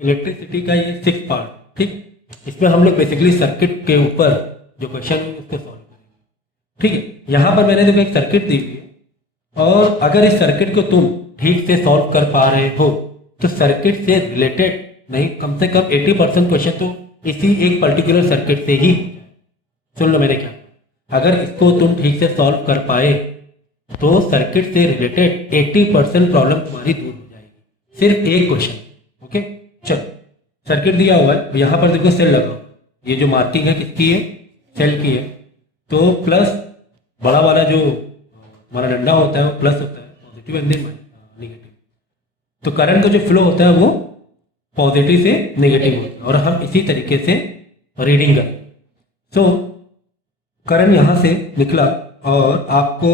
Electricity का ये 6 part, ठीक। इसमें हम लोग बेसिकली सर्किट के ऊपर जो क्वेश्चन है उसको सॉल्व करेंगे, ठीक है। यहाँ पर मैंने देखो एक सर्किट दी हुई है और अगर इस सर्किट को तुम ठीक से सॉल्व कर पा रहे हो तो सर्किट से रिलेटेड नहीं कम से कम 80% क्वेश्चन तो इसी एक पर्टिकुलर सर्किट से ही। सुन लो मैंने क्या, अगर इसको तुम ठीक से सॉल्व कर पाए तो सर्किट से रिलेटेड 80% प्रॉब्लम तुम्हारी दूर हो जाएगी, सिर्फ एक क्वेश्चन। ओके चलो, सर्किट दिया हुआ है, यहाँ पर देखो सेल लगाओ, ये जो मार्किंग है किसकी है, सेल की है। तो प्लस बड़ा वाला जो हमारा डंडा होता है वो प्लस होता है, पॉजिटिव एंड नेगेटिव। तो करंट का जो फ्लो होता है वो पॉजिटिव से नेगेटिव होता है और हम इसी तरीके से रीडिंग करें। सो करंट यहाँ से निकला और आपको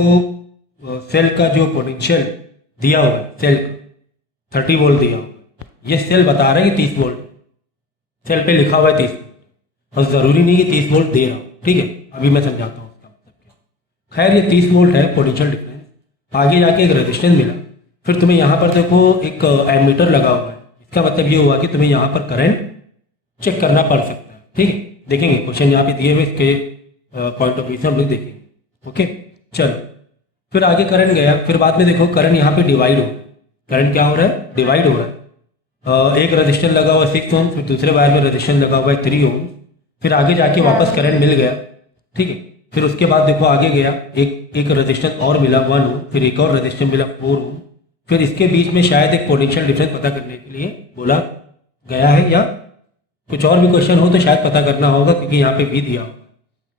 सेल का जो पोटेंशियल दिया हुआ है, सेल 30 वोल्ट दिया हुआ, ये सेल बता रहा है कि 30 वोल्ट, सेल पे लिखा हुआ है 30, और ज़रूरी नहीं है 30 वोल्ट दे रहा हूँ, ठीक है। अभी मैं समझाता हूँ उसका मतलब क्या। खैर ये 30 वोल्ट है पोटेंशियल डिफरेंस। आगे जाके एक रेजिस्टेंस मिला, फिर तुम्हें यहाँ पर देखो एक एमीटर लगा हुआ है, इसका मतलब ये हुआ कि तुम्हें यहाँ पर करंट चेक करना पड़ सकता है, ठीक है। देखेंगे क्वेश्चन यहाँ पे दिए हुए, इसके पॉइंट ऑफ व्यू से हम लोग देखेंगे। ओके चलो, फिर आगे करंट गया, फिर बाद में देखो करंट यहाँ पे डिवाइड हो, करंट क्या हो रहा है, डिवाइड हो रहा है। एक रजिस्टर लगा हुआ है 6 ओम, फिर दूसरे वायर में रजिस्टर लगा हुआ है 3 ओम, फिर आगे जाके वापस करंट मिल गया, ठीक है। फिर उसके बाद देखो आगे गया, एक रजिस्टर और मिला 1 ओम, फिर एक और रजिस्टर मिला 4 ओम, फिर इसके बीच में शायद एक पोटेंशियल डिफरेंस पता करने के लिए बोला गया है, या कुछ और भी क्वेश्चन हो तो शायद पता करना होगा क्योंकि यहाँ पे भी दिया होगा।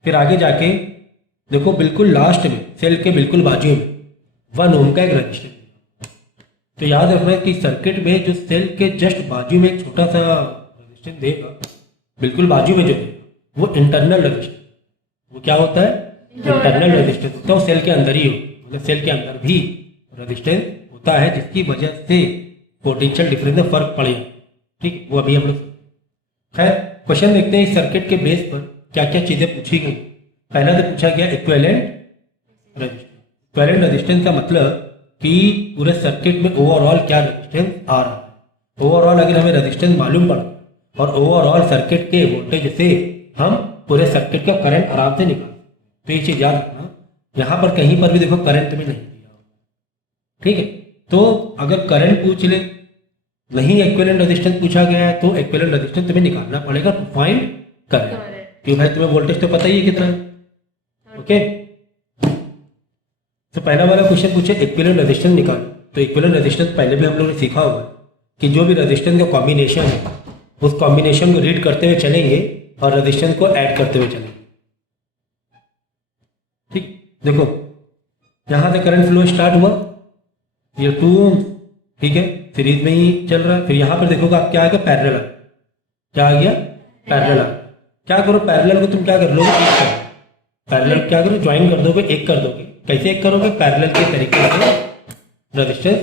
फिर आगे जाके देखो बिल्कुल लास्ट में सेल के बिल्कुल बाजू में 1 ओम का एक रजिस्टर। तो याद रखना कि सर्किट में जो सेल के जस्ट बाजू में एक छोटा सा रजिस्टेंस देगा, बिल्कुल बाजू में जो देगा वो इंटरनल रजिस्टेंस, वो क्या होता है, इंटरनल रजिस्टेंस होता है, वो सेल के अंदर ही होता है, मतलब सेल के अंदर भी रजिस्टेंस होता है जिसकी वजह से पोटेंशियल डिफरेंस में फर्क पड़ेगा, ठीक। वो अभी हम लोग खैर क्वेश्चन देखते हैं इस सर्किट के बेस पर क्या क्या चीज़ें पूछी गई। पहला तो पूछा गया इक्विवेलेंट रेजिस्टेंस। इक्विवेलेंट रेजिस्टेंस का मतलब कि पूरे सर्किट में ओवरऑल क्या रेजिस्टेंस आ रहा है। ओवरऑल अगर हमें रेजिस्टेंस मालूम पड़ा और ओवरऑल सर्किट के वोल्टेज से हम पूरे सर्किट का करंट आराम से निकाल, तो ये चीज़ याद रखना। यहाँ पर कहीं पर भी देखो करंट तुम्हें नहीं दिया होगा, ठीक है। तो अगर करंट पूछ ले, नहीं इक्विवेलेंट रेजिस्टेंस पूछा गया है तो इक्विवेलेंट रेजिस्टेंस तुम्हें निकालना पड़ेगा टू फाइंड करंट, क्योंकि भाई तुम्हें वोल्टेज तो पता ही है कितना है। ओके तो पहला वाला क्वेश्चन पूछे इक्विवेलेंट रेजिस्टेंस निकाल। तो इक्विवेलेंट रेजिस्टेंस पहले भी हम लोगों ने सीखा हुआ है कि जो भी रेजिस्टेंस का कॉम्बिनेशन है उस कॉम्बिनेशन को रीड करते हुए चलेंगे और रेजिस्टेंस को ऐड करते हुए चलेंगे, ठीक। देखो यहाँ से करंट फ्लो स्टार्ट हुआ, ये 2 ओम, ठीक है, सीरीज में ही चल रहा है। फिर यहाँ पर देखोगे आप क्या आएगा, पैरेलल, क्या आ गया, पैरेलल। क्या करो, पैरेलल को तुम क्या कर लोगे, पैरेलल क्या करो, ज्वाइन कर दोगे, एक कर दोगे। कैसे एक करोगे, पैरेलल के तरीके से रेजिस्टेंस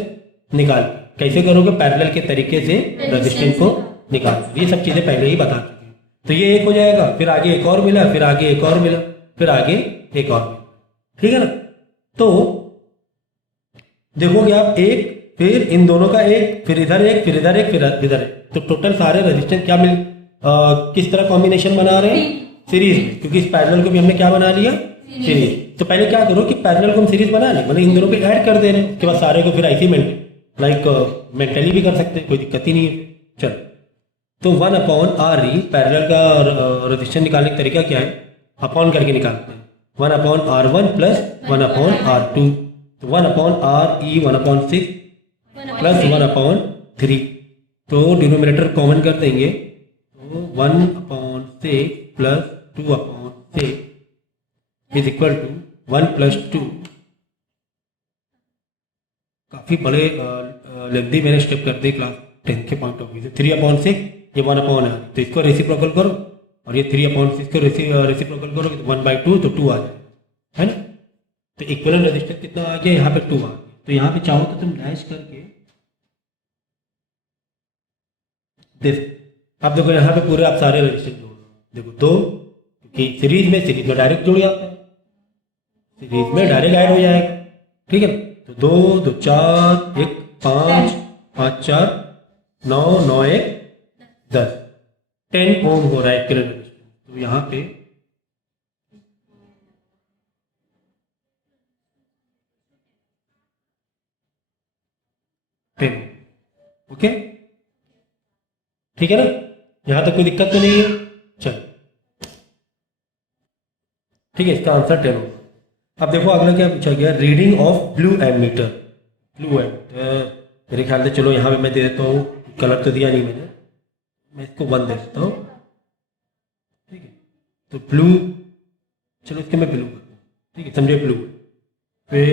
निकाल, कैसे करोगे, पैरेलल के तरीके से रेजिस्टेंस को निकाल। ये सब चीजें पहले ही बता चुके हैं। तो ये एक हो जाएगा, फिर आगे एक और मिला, फिर आगे एक और मिला, फिर आगे एक और मिला, ठीक है ना। तो देखोगे आप एक, फिर इन दोनों का एक, फिर इधर एक, फिर इधर एक, फिर इधर एक, तो टोटल सारे रेजिस्टेंस क्या मिल किस तरह कॉम्बिनेशन बना रहे हैं, सीरीज में, क्योंकि इस पैरेलल को भी हमने क्या बना लिया, सीरीज। तो पहले क्या करो कि पैरेलल को हम सीरीज बना लें, मतलब इन दोनों को ऐड कर दे रहे हैं, उसके बाद सारे को फिर ऐसे मेंटली भी कर सकते हैं, कोई दिक्कत ही नहीं है। चलो तो 1/R पैरेलल का रेजिस्टेंस निकालने का तरीका क्या है, अपॉन करके निकालते हैं। 1/R1 प्लस 1/R2, तो 1/RE 1/6 प्लस 1/3, तो डिनोमिनेटर कॉमन कर देंगे, तो 1/6 plus 2/6 is equal to 1 plus 2। काफ़ी बड़े लेंथी मैंने स्टेप कर दिए क्लास 10 के पॉइंट ऑफ व्यू से। 3/6 ये 1/R, तो इसको रेसिप्रोकल करो, और ये 3/6 को रेसिप्रोकल करो तो 1/2, तो 2 आ जाए, है ना। तो इक्विवेलेंट रेजिस्टेंस कितना आ गया, यहाँ पे 2 आ गया। तो यहाँ पे चाहो तो तुम डैश करके देख, अब देखो यहाँ पे पूरे आप सारे रेजिस्टेंस जोड़ लो, देखो 2, क्योंकि सीरीज में डायरेक्ट जुड़ जाता है, सीरीज में डायरेक्ट ऐड हो जाएगा, ठीक है। तो 2 2 4 1 5 5 4 9 9 1 10, 10 ओम हो रहा है किरण रेजिस्टेंस, तो यहाँ पे 10, ओके, ठीक है ना, यहाँ तक कोई दिक्कत तो नहीं है। चल ठीक है, इसका आंसर 10 होगा। अब देखो अगला क्या पूछा गया, reading of blue ammeter. Blue ammeter मेरे ख्याल से, चलो यहाँ पे मैं दे देता हूँ, कलर तो दिया नहीं मैंने, मैं इसको 1 दे देता हूँ, ठीक है। तो ब्लू, चलो इसके मैं ब्लू करता हूँ, ठीक है, समझे, ब्लू। फिर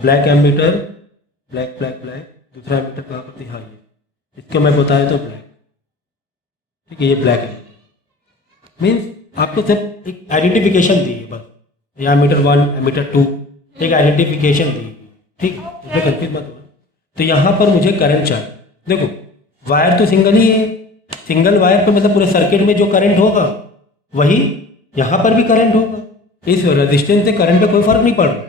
black ammeter, black black black, दूसरा एमीटर कहाँ पर दिखा, ये इसका मैं बताया तो ब्लैक, ठीक है, ये ब्लैक है। मीन्स आपको सिर्फ एक आइडेंटिफिकेशन दी है बस, या एमीटर 1 एमीटर 2 एक आइडेंटिफिकेशन दी, ठीक है, इसमें कंफ्यूज मत हो। तो यहाँ पर मुझे करंट चाहिए। देखो वायर तो सिंगल ही है, सिंगल वायर पर मतलब पूरे सर्किट में जो करंट होगा वही यहाँ पर भी करंट होगा। इस रेजिस्टेंस से करंट पे कोई फर्क नहीं पड़ रहा।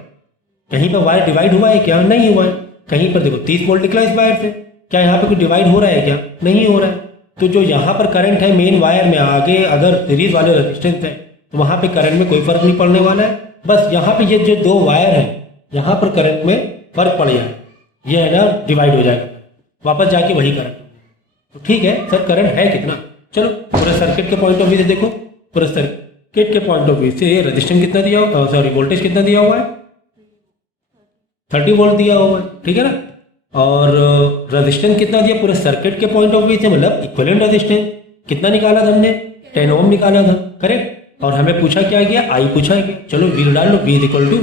कहीं पर वायर डिवाइड हुआ है क्या, नहीं हुआ है। कहीं पर देखो 30 वोल्ट निकला इस वायर से, क्या यहाँ पे कोई डिवाइड हो रहा है क्या, नहीं हो रहा है। तो जो यहाँ पर करंट है मेन वायर में, आगे अगर सीरीज वाले रेजिस्टेंस है तो वहाँ पे करंट में कोई फर्क नहीं पड़ने वाला है। बस यहाँ पे ये जो 2 वायर है यहाँ पर करंट में फर्क पड़ जाएगा, ये है ना डिवाइड हो जाएगा, वापस जाके वही करंट। तो ठीक है सर, करंट है कितना, चलो पूरा सर्किट के पॉइंट ऑफ व्यू से देखो, पूरा सर्किट के पॉइंट ऑफ व्यू से रेजिस्टेंस कितना दिया हुआ, सॉरी वोल्टेज कितना दिया हुआ है, 30 वोल्ट दिया हुआ है, ठीक है ना। और रेजिस्टेंस कितना दिया पूरे सर्किट के पॉइंट ऑफ व्यू से, मतलब इक्विवेलेंट रेजिस्टेंस कितना निकाला था हमने, 10 ओम निकाला था, करेक्ट। और हमें पूछा क्या गया, आई पूछा गया, चलो वी डाल लो, V is equal to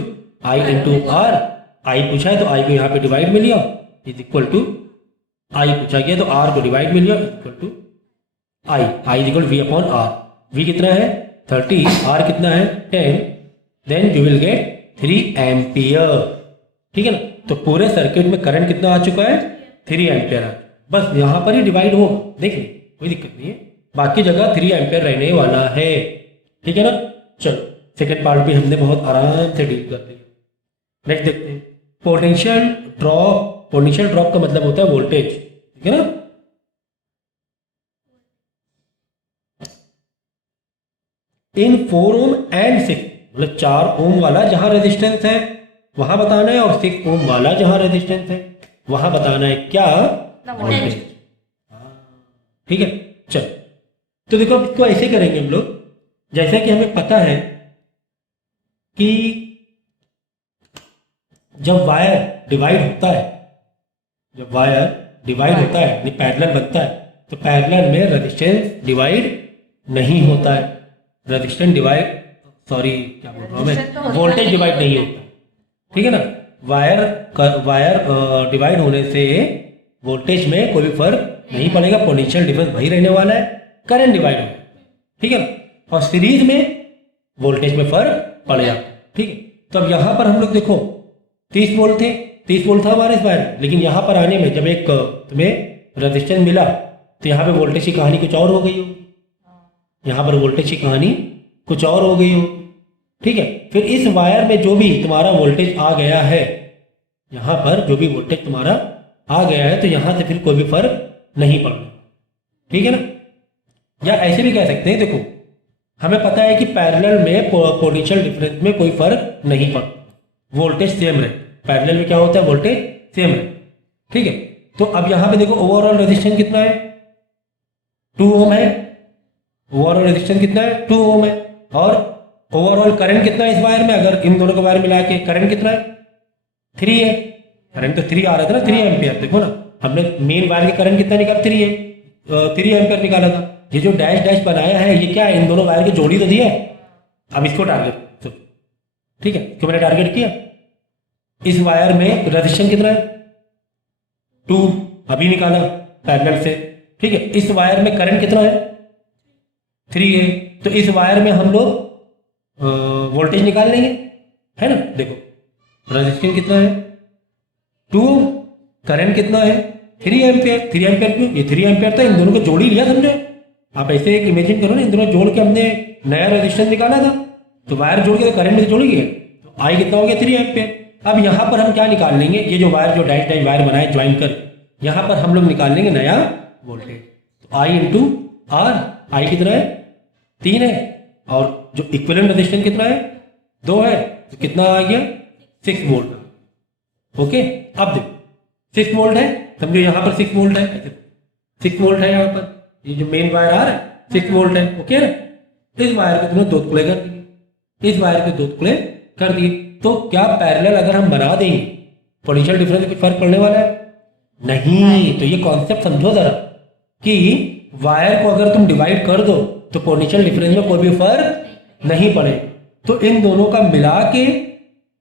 I into R. I पूछा है तो आई को यहाँ पे डिवाइड में लिया, इज इक्वल टू आई पूछा गया तो आर को डिवाइड में लिया, equal to I is equal V upon R. V कितना है 30, आर कितना है 10, then you will get 3 ampere, ठीक है ना। तो पूरे सर्किट में करंट कितना आ चुका है, 3 एम्पियर आ, बस यहाँ पर ही डिवाइड हो, देख ली कोई दिक्कत नहीं है, बाकी जगह 3 एम्पियर रहने वाला है, ठीक है ना। चलो सेकेंड पार्ट भी हमने बहुत आराम से डील कर लिया। नेक्स्ट देखते हैं, पोटेंशियल ड्रॉप। पोटेंशियल ड्रॉप का मतलब होता है वोल्टेज, ठीक है ना। इन 4 ओम एंड 6, मतलब 4 ओम वाला जहां रेजिस्टेंस है वहां बताना है, और 6 ओम वाला जहां रेजिस्टेंस है वहां बताना है क्या, वोल्टेज, ठीक है। चल तो देखो अब इसको ऐसे करेंगे हम लोग, जैसा कि हमें पता है कि जब वायर डिवाइड होता है, जब वायर डिवाइड होता है यानी पैरेलल बनता है, तो पैरेलल में रेजिस्टेंस डिवाइड नहीं होता है, रेजिस्टेंस डिवाइड, सॉरी क्या बोल रहा हूँ मैं, वोल्टेज डिवाइड नहीं होता, ठीक है ना। वायर डिवाइड होने से वोल्टेज में कोई भी फर्क नहीं पड़ेगा, पोटेंशियल डिफरेंस वही रहने वाला है, करंट डिवाइड होगा, ठीक है ना। और सीरीज में वोल्टेज में फर्क पड़ेगा, ठीक है। तो अब यहाँ पर हम लोग देखो 30 वोल्ट थे, 30 वोल्ट था हमारे इस वायर, लेकिन यहाँ पर आने में जब एक तुम्हें रेजिस्टेंस मिला तो यहाँ पे वोल्टेज की कहानी कुछ और हो गई होगी, यहाँ पर वोल्टेज की कहानी कुछ और हो गई होगी, ठीक है। फिर इस वायर में जो भी तुम्हारा वोल्टेज आ गया है, यहाँ पर जो भी वोल्टेज तुम्हारा आ गया है, तो यहाँ से फिर कोई भी फर्क नहीं पड़ना, ठीक है ना। या ऐसे भी कह सकते हैं, देखो हमें पता है कि पैरेलल में पोटेंशियल डिफरेंस में कोई फर्क नहीं पड़ता, वोल्टेज सेम रहे, पैरेलल में क्या होता है वोल्टेज सेम रहे, ठीक है। तो अब यहाँ पे देखो ओवरऑल रेजिस्टेंस कितना है, 2 ओम है, ओवरऑल रेजिस्टेंस कितना है 2 ओम है, और ओवरऑल करंट कितना है इस वायर में, अगर इन दोनों के वायर मिला के करंट कितना है 3 है, करंट तो 3 आ रहा था ना, 3 एम्पियर, देखो ना हमने मेन वायर के करंट कितना निकाला 3 है, 3 एम्पियर निकाला था। ये जो डैश डैश बनाया है ये क्या है, इन दोनों वायर की जोड़ी तो दी है। अब इसको टारगेट, ठीक है, क्यों मैंने टारगेट किया, इस वायर में रेजिस्टेंस कितना है 2, अभी निकाला पैरेलल से, ठीक है। इस वायर में करंट कितना है 3 है, तो इस वायर में हम लोग वोल्टेज निकाल लेंगे, है ना। देखो रेजिस्टेंस कितना है 2, करंट कितना है 3 एम्पियर, 3 एम्पियर क्यों, ये 3 एम्पियर था, इन दोनों को जोड़ी लिया समझे। आप ऐसे एक इमेजिन करो ना, इन दोनों जोड़ के हमने नया रेजिस्टेंस निकाला था, तो वायर जोड़ के करंट में जोड़ गया, तो आई कितना हो गया 3 एम्पियर। अब यहाँ पर हम क्या निकाल लेंगे, ये जो वायर जो डैश डैश वायर बनाए ज्वाइन कर, यहाँ पर हम लोग निकाल लेंगे नया वोल्टेज। तो तो आई इंटू आर, आई कितना है 3 है, और जो इक्विवेलेंट रेजिस्टेंस कितना है 2 है, तो कितना आ गया 6 वोल्ट। ओके, अब देखो 6 वोल्ट है, समझो यहाँ पर 6 वोल्ट है, 6 वोल्ट है यहाँ पर, ये जो मेन वायर आ रहा है 6 वोल्ट है। ओके ना, इस वायर को तुमने 2 टुकड़े कर दिए, इस वायर के 2 टुकड़े कर दिए, तो क्या पैरेलल अगर हम बना देंगे पोटेंशियल डिफरेंस में कुछ फर्क पड़ने वाला है? नहीं। तो ये कॉन्सेप्ट समझो जरा कि वायर को अगर तुम डिवाइड कर दो तो पोटेंशियल डिफरेंस में कोई भी फर्क नहीं पड़ेगा। तो इन दोनों का मिला के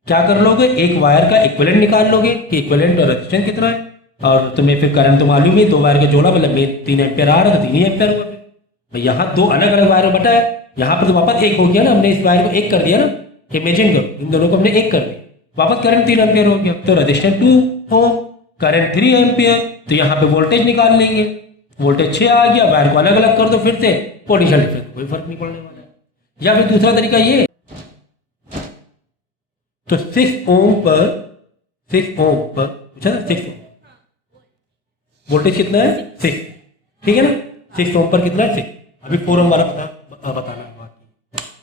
क्या कर लोगे, एक वायर का इक्विवेलेंट निकाल लोगे कि इक्विवेलेंट रेजिस्टेंस कितना है, और तुम्हें फिर करंट तो मालूम ही, 2 वायर का जोड़ा मतलब में 3 एम्पियर आ रहा था, 3 ही एम्पियर हुआ। यहाँ 2 अलग अलग वायर बटा है, यहाँ पर तो वापस एक हो गया ना, हमने इस वायर को एक कर दिया ना, इमेजिन करो इन दोनों को हमने एक कर दिया, वापस करंट 3 एम्पियर हो गया, तो रेजिस्टेंस 2 ओम, करंट 3 एम्पियर, तो यहाँ पे वोल्टेज निकाल लेंगे, वोल्टेज 6 आ गया, वायर को अलग अलग कर दो फिर से, पोटेंशियल डिफरेंस कोई फर्क नहीं पड़ने वाला है। या फिर दूसरा तरीका ये, तो 6 ओम पर पूछा ना 6 ओम वोल्टेज कितना है 6, ठीक है ना, 6 ओम पर कितना है 6, अभी 4 ओम वाला बताना है,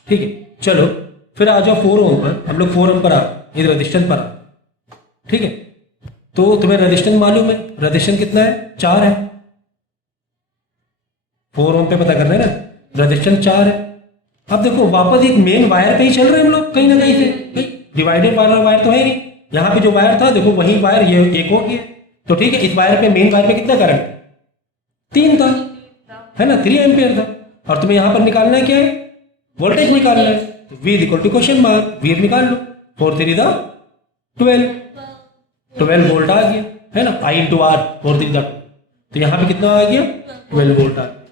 ठीक है। चलो फिर आ जाओ 4 ओम पर, हम लोग 4 ओम पर आ, इस रेजिस्टेंस पर आ, ठीक है। तो तुम्हें रेजिस्टेंस मालूम है, रेजिस्टेंस कितना है 4 है, 4 ओम पे पता करना है ना, रेजिस्टेंस 4 है। अब देखो वापस एक मेन वायर पे ही चल रहे हैं हम लोग कहीं ना कहीं से, डिवाइडेड वायर तो है नहीं, यहाँ पे जो वायर था देखो वही वायर ये एक हो गया, तो ठीक है, इस वायर पे मेन वायर पे कितना करंट 3 था, है ना, 3 एम्पियर था, और तुम्हें यहाँ पर निकालना है क्या है, वोल्टेज निकालना है, तो V equal to question mark, V निकाल लो, 4 3 दा 12 वोल्ट आ गया, है ना, I इंटू आर 4 3 दा, तो यहाँ पे कितना आ गया 12 वोल्ट आ गया।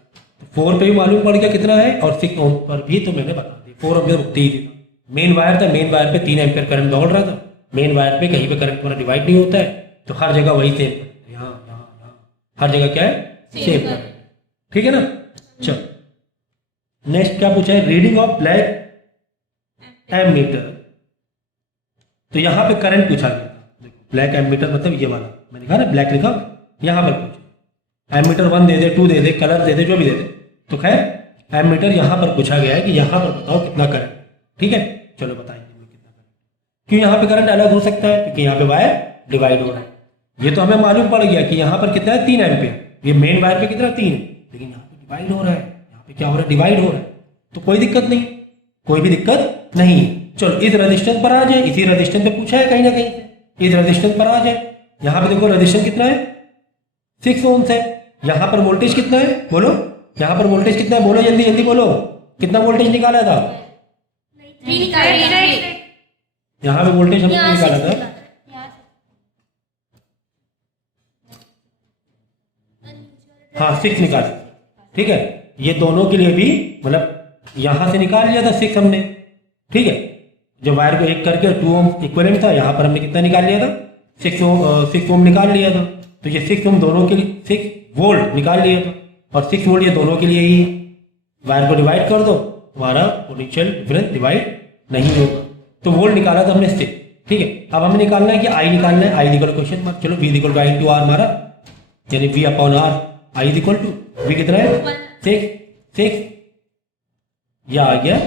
तो 4 पे भी मालूम पड़ गया कितना है, और 6 ओम पर भी तो मैंने बता दी, 4 एम्पियर रुकती ही थी, मेन वायर था, मेन वायर पे 3 एम्पियर करंट दौड़ रहा था, मेन वायर पे कहीं पे करंट पूरा डिवाइड नहीं होता है, तो हर जगह वही सेम, यहाँ यहाँ यहाँ हर जगह क्या है सेम, ठीक है ना। चलो नेक्स्ट क्या पूछा है, रीडिंग ऑफ ब्लैक एमीटर, तो यहाँ पे करंट पूछा गया, ब्लैक एमीटर मतलब ये वाला, मैंने कहा ना ब्लैक लिखा, यहाँ पर पूछा, एमीटर 1 दे दे, 2 दे दे, कलर दे दे, जो भी दे दे, तो खैर एमीटर यहाँ पर पूछा गया है कि यहाँ पर बताओ कितना करंट, ठीक है। चलो बताएंगे कितना करंट, क्यों यहाँ पे करंट अलग हो सकता है, क्योंकि यहाँ पे वायर डिवाइड हो रहा है, ये तो हमें मालूम पड़ गया कि यहाँ पर कितना है 3 एम्पियर, ये मेन वायर पे कितना 3 है, लेकिन यहाँ पे डिवाइड हो रहा है, यहाँ पे क्या हो रहा है डिवाइड हो रहा है, तो कोई दिक्कत नहीं, कोई भी दिक्कत नहीं। चलो इस रेजिस्टेंस पर आ जाए, इसी रेजिस्टेंस पे पूछा है कहीं ना कहीं, इस रेजिस्टेंस पर आ जाए, यहाँ पे देखो रेजिस्टेंस कितना है 6 ओम है, यहाँ पर वोल्टेज कितना है बोलो, यहाँ पर वोल्टेज कितना है बोलो, जल्दी जल्दी बोलो, कितना वोल्टेज निकाला था, यहाँ पे वोल्टेज हमने निकाला था, हाँ 6 निकाला, ठीक है, ये दोनों के लिए भी मतलब यहाँ से निकाल लिया था 6 हमने, ठीक है, जब वायर को एक करके 2 ओम इक्विवेलेंट था, यहाँ पर हमने कितना निकाल लिया था 6 ओम निकाल लिया था, तो ये 6 ओम दोनों के लिए 6 वोल्ट निकाल लिया था, और 6 वोल्ट ये दोनों के लिए ही, वायर को डिवाइड कर दो, हमारा पोटेंशियल डिफरेंस डिवाइड नहीं होगा, तो वोल्ट निकाला था हमने 6, ठीक है। अब हमें निकालना है कि आई निकालना है, आई इक्वल क्वेश्चन मार्क, चलो V equal to I into R हमारा, यानी V upon R, I equal to V कितना है 6, यह आ गया 1,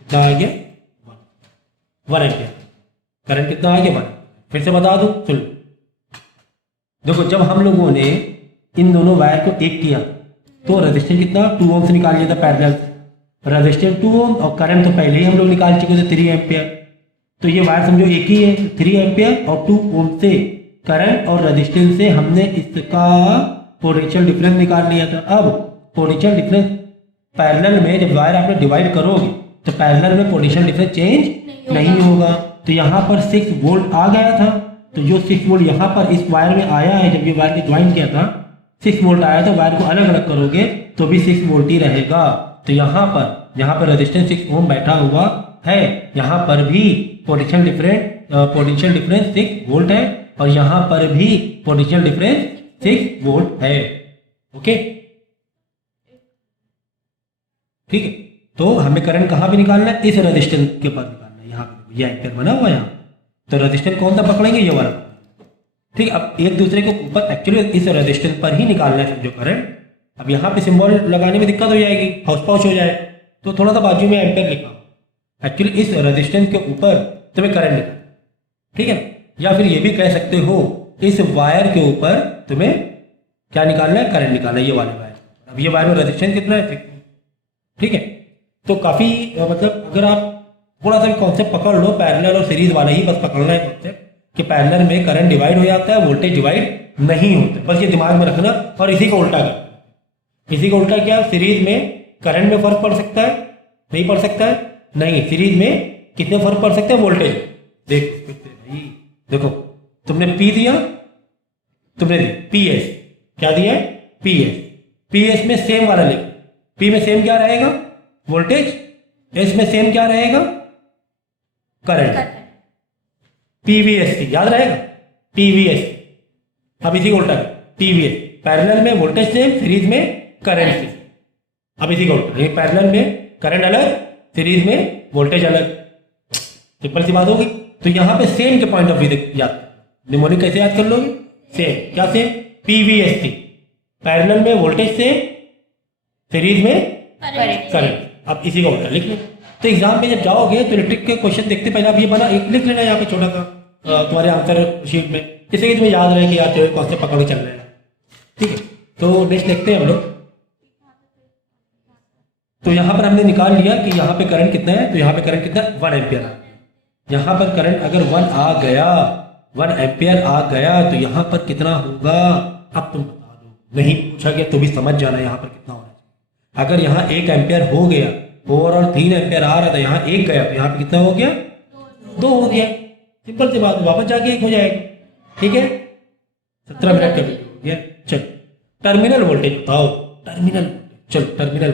कितना आ गया 1 एम्पियर, करंट कितना आ गया 1, फिर से बता दूं, चलो देखो जब हम लोगों ने इन दोनों वायर को एक किया तो रेजिस्टेंस कितना 2 ओम से निकाल लिया था पैरेलल, रेजिस्टेंस 2 ओम, और करंट तो पहले ही हम लोग निकाल चुके थे 3 एम्पियर, तो ये वायर समझो एक ही है, 3 एम्पियर और 2 ओम से करंट और रेजिस्टेंस से हमने इसका पोटेंशियल डिफरेंस निकाल लिया था। अब पोटेंशियल डिफरेंस पैरेलल में जब वायर आपने डिवाइड करोगे तो पैरेलल में पोटेंशियल डिफरेंस चेंज नहीं होगा, तो यहाँ पर 6 वोल्ट आ गया था, तो जो 6 वोल्ट यहाँ पर इस वायर में आया है, जब ये वायर ने ज्वाइन किया था 6 वोल्ट आया था, वायर को अलग अलग करोगे तो भी 6 वोल्ट ही रहेगा, तो यहाँ पर रेजिस्टेंस 6 ओम बैठा हुआ है, यहाँ पर भी पोटेंशियल डिफरेंस 6 वोल्ट है, और यहाँ पर भी पोटेंशियल डिफरेंस 6 वोल्ट है, ओके ठीक है। तो हमें करंट कहाँ पे निकालना है, इस रेजिस्टेंस के पास निकालना है, यहाँ पे ये एम्पियर बना हुआ है यहाँ, तो रेजिस्टेंस कौन सा पकड़ेंगे, ये वाला, ठीक। अब एक दूसरे के ऊपर एक्चुअली इस रेजिस्टेंस पर ही निकालना है जो करंट, अब यहाँ पे सिंबल लगाने में दिक्कत हो जाएगी, हाउस पाउच हो जाए, तो थोड़ा सा बाजू में एम्पेयर लिखा। एक्चुअली इस रेजिस्टेंस के ऊपर तुम्हें करंट निकालना, ठीक है। या फिर ये भी कह सकते हो इस वायर के ऊपर तुम्हें क्या निकालना है, करंट निकालना है, ये वाले वायर। अब ये वायर में रेजिस्टेंस कितना है, ठीक है। तो काफ़ी मतलब अगर आप थोड़ा सा कॉन्सेप्ट पकड़ लो, पैरेलल और सीरीज वाला ही बस पकड़ना है कॉन्सेप्ट कि पैरेलल में करंट डिवाइड हो जाता है, वोल्टेज डिवाइड नहीं होता, बस ये दिमाग में रखना। और इसी का उल्टा कर, इसी का उल्टा क्या, सीरीज में करंट में फर्क पड़ सकता है, नहीं पड़ सकता है, नहीं, सीरीज में कितने फर्क पड़ सकते हैं, वोल्टेज। देखो भाई, देखो तुमने पी दिया, तुमने पी एस, क्या दिया है, पी एस, पी एस में सेम वाला लिख, पी में सेम क्या रहेगा, वोल्टेज, एस में सेम क्या रहेगा, करंट, पीवीएस, याद रहेगा, पीवीएस। अब इसी को उल्टा, पीवीएस, पैरेलल में वोल्टेज सेम, सीरीज में करंट सेम। अब इसी को उल्टा, ये पैरेलल में करंट अलग, सीरीज में वोल्टेज अलग, सिंपल सी बात होगी। तो यहाँ पे सेम के पॉइंट ऑफ व्यू याद, निमोनिक कैसे याद कर लोगे, सेम, क्या सेम, पीवीएस थी, पैरेलल में वोल्टेज सेम, सीरीज में करंट। अब इसी का उल्टा लिख लो। तो एग्जाम में जब जाओगे तो इलेक्ट्रिक के क्वेश्चन देखते पहले आप ये बना एक लिख लेना यहाँ पे छोटा सा तुम्हारे आंसर शीट में, जिससे कि तुम्हें याद रहे कि यार जो कौन से पकड़ के चल रहे हैं, ठीक है। तो नेक्स्ट देखते हैं हम लोग। तो यहाँ पर हमने निकाल लिया कि यहाँ पे करंट कितना है, तो यहाँ पे करंट कितना है, 1 एम्पियर। यहाँ पर करंट अगर 1 आ गया, 1 एम्पियर आ गया, तो यहाँ पर कितना होगा, अब तुम बता दो, नहीं पूछा गया तो भी समझ जाना यहाँ पर कितना होना चाहिए। अगर यहाँ 1 एम्पियर हो गया, ओवरऑल 3 एम्पियर आ रहा था, यहाँ 1 गया, तो यहाँ पे कितना हो गया, 2 हो गया, सिंपल सी बात, वापस जाके 1 हो जाएगा, ठीक है। 17 मिनट का हो गया। चलो टर्मिनल वोल्टेज बताओ, टर्मिनल, चलो टर्मिनल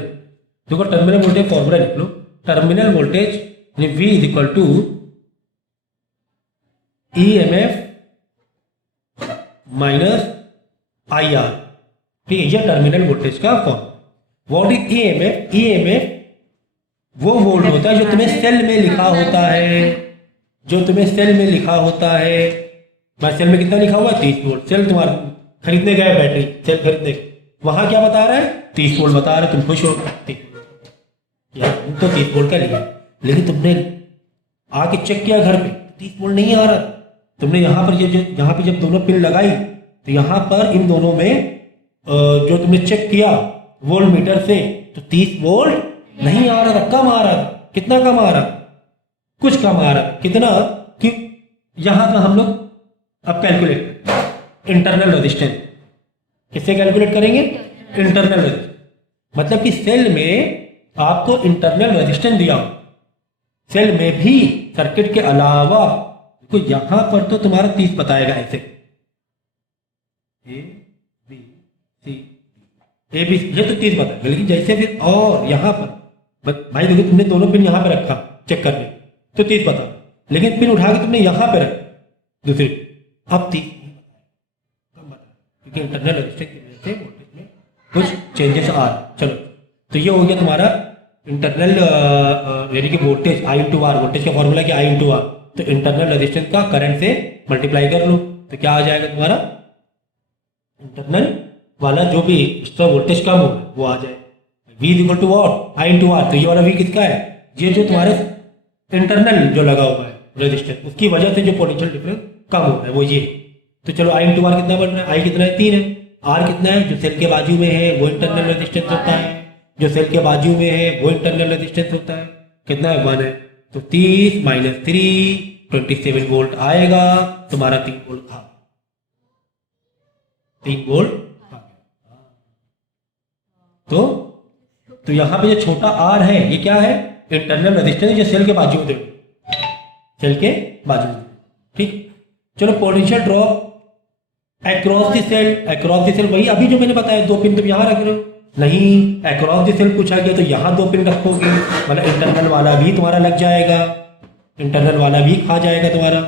देखो, टर्मिनल वोल्टेज फॉर्मूला लिख लो, terminal voltage V is equal to EMF minus IR, ठीक है, यह टर्मिनल वोल्टेज का form. What is EMF, EMF वो वोल्ट होता है जो तुम्हें सेल में लिखा होता है, जो तुम्हें सेल में लिखा होता है। मैं सेल में कितना लिखा हुआ है, 30 वोल्ट। सेल तुम्हारा खरीदने गए, बैटरी सेल खरीदने, वहां क्या बता रहा है, 30 वोल्ट बता रहा है, तुम खुश हो, यार तो 30 वोल्ट का लिया, लेकिन तुमने आके चेक किया घर पे, 30 वोल्ट नहीं आ रहा। तुमने यहाँ पर यहाँ पे जब दोनों पिन लगाई, तो यहाँ पर इन दोनों में जो तुमने चेक किया वोल्ट मीटर से, तो 30 वोल्ट नहीं आ रहा था, कम आ रहा था। कितना कम आ रहा, कुछ कम आ रहा, कितना, कि यहाँ का हम लोग अब कैलकुलेट इंटरनल रेजिस्टेंस किससे कैलकुलेट करेंगे, इंटरनल रेजिस्टेंस, मतलब कि सेल में आपको इंटरनल रेजिस्टेंस दिया हो, सेल में भी सर्किट के अलावा, तो यहां पर तो तुम्हारा 30 बताएगा, ऐसे ए बी ये तो 30 बताएगा, लेकिन जैसे फिर और यहां पर भाई देखो, तुमने दोनों पिन यहां पे रखा चेक करने, तो 30 बता, लेकिन पिन उठा के तुमने यहां पे रखा दूसरी, अब 30 कम बता, क्योंकि इंटरनल रेजिस्टेंस की वजह से वोल्टेज में कुछ चेंजेस आ रहे। चलो, तो ये हो गया तुम्हारा इंटरनल यानी कि voltage I into R, voltage का फॉर्मूला क्या, I इंटू आर, तो इंटरनल रेजिस्टेंस का करंट से मल्टीप्लाई कर लो, तो क्या आ जाएगा तुम्हारा, इंटरनल वाला जो भी एक्स्ट्रा वोल्टेज कम हो वो आ जाए, V is equal to what, I into R. तो ये वाला V किसका है, ये जो तुम्हारे इंटरनल जो लगा हुआ है रेजिस्टेंस, उसकी वजह से जो पोटेंशियल डिफरेंस कम हो रहा है वो ये। तो चलो I इंटू आर कितना बन रहा है, I कितना है, 3 है, R कितना है, जो सेल के बाजू में है वो इंटरनल रेजिस्टेंस होता है, जो सेल के बाजू में है वो इंटरनल रेजिस्टेंस होता है, कितना है, 1 है। तो 30 माइनस 3 27 वोल्ट आएगा, तुम्हारा 3 वोल्ट था, 3 वोल्ट। तो यहां पे जो छोटा R है ये क्या है, इंटरनल रेजिस्टेंस, जो सेल के बाजू में, सेल के बाजू में, ठीक। चलो potential drop across the cell, across the cell वही अभी जो मैंने बताया, 2 पिन तुम यहां रख रहे हो, नहीं अक्रॉस द सेल पूछा गया तो यहां 2 पिन रखोगे, मतलब इंटरनल वाला भी तुम्हारा लग जाएगा, इंटरनल वाला भी खा जाएगा तुम्हारा।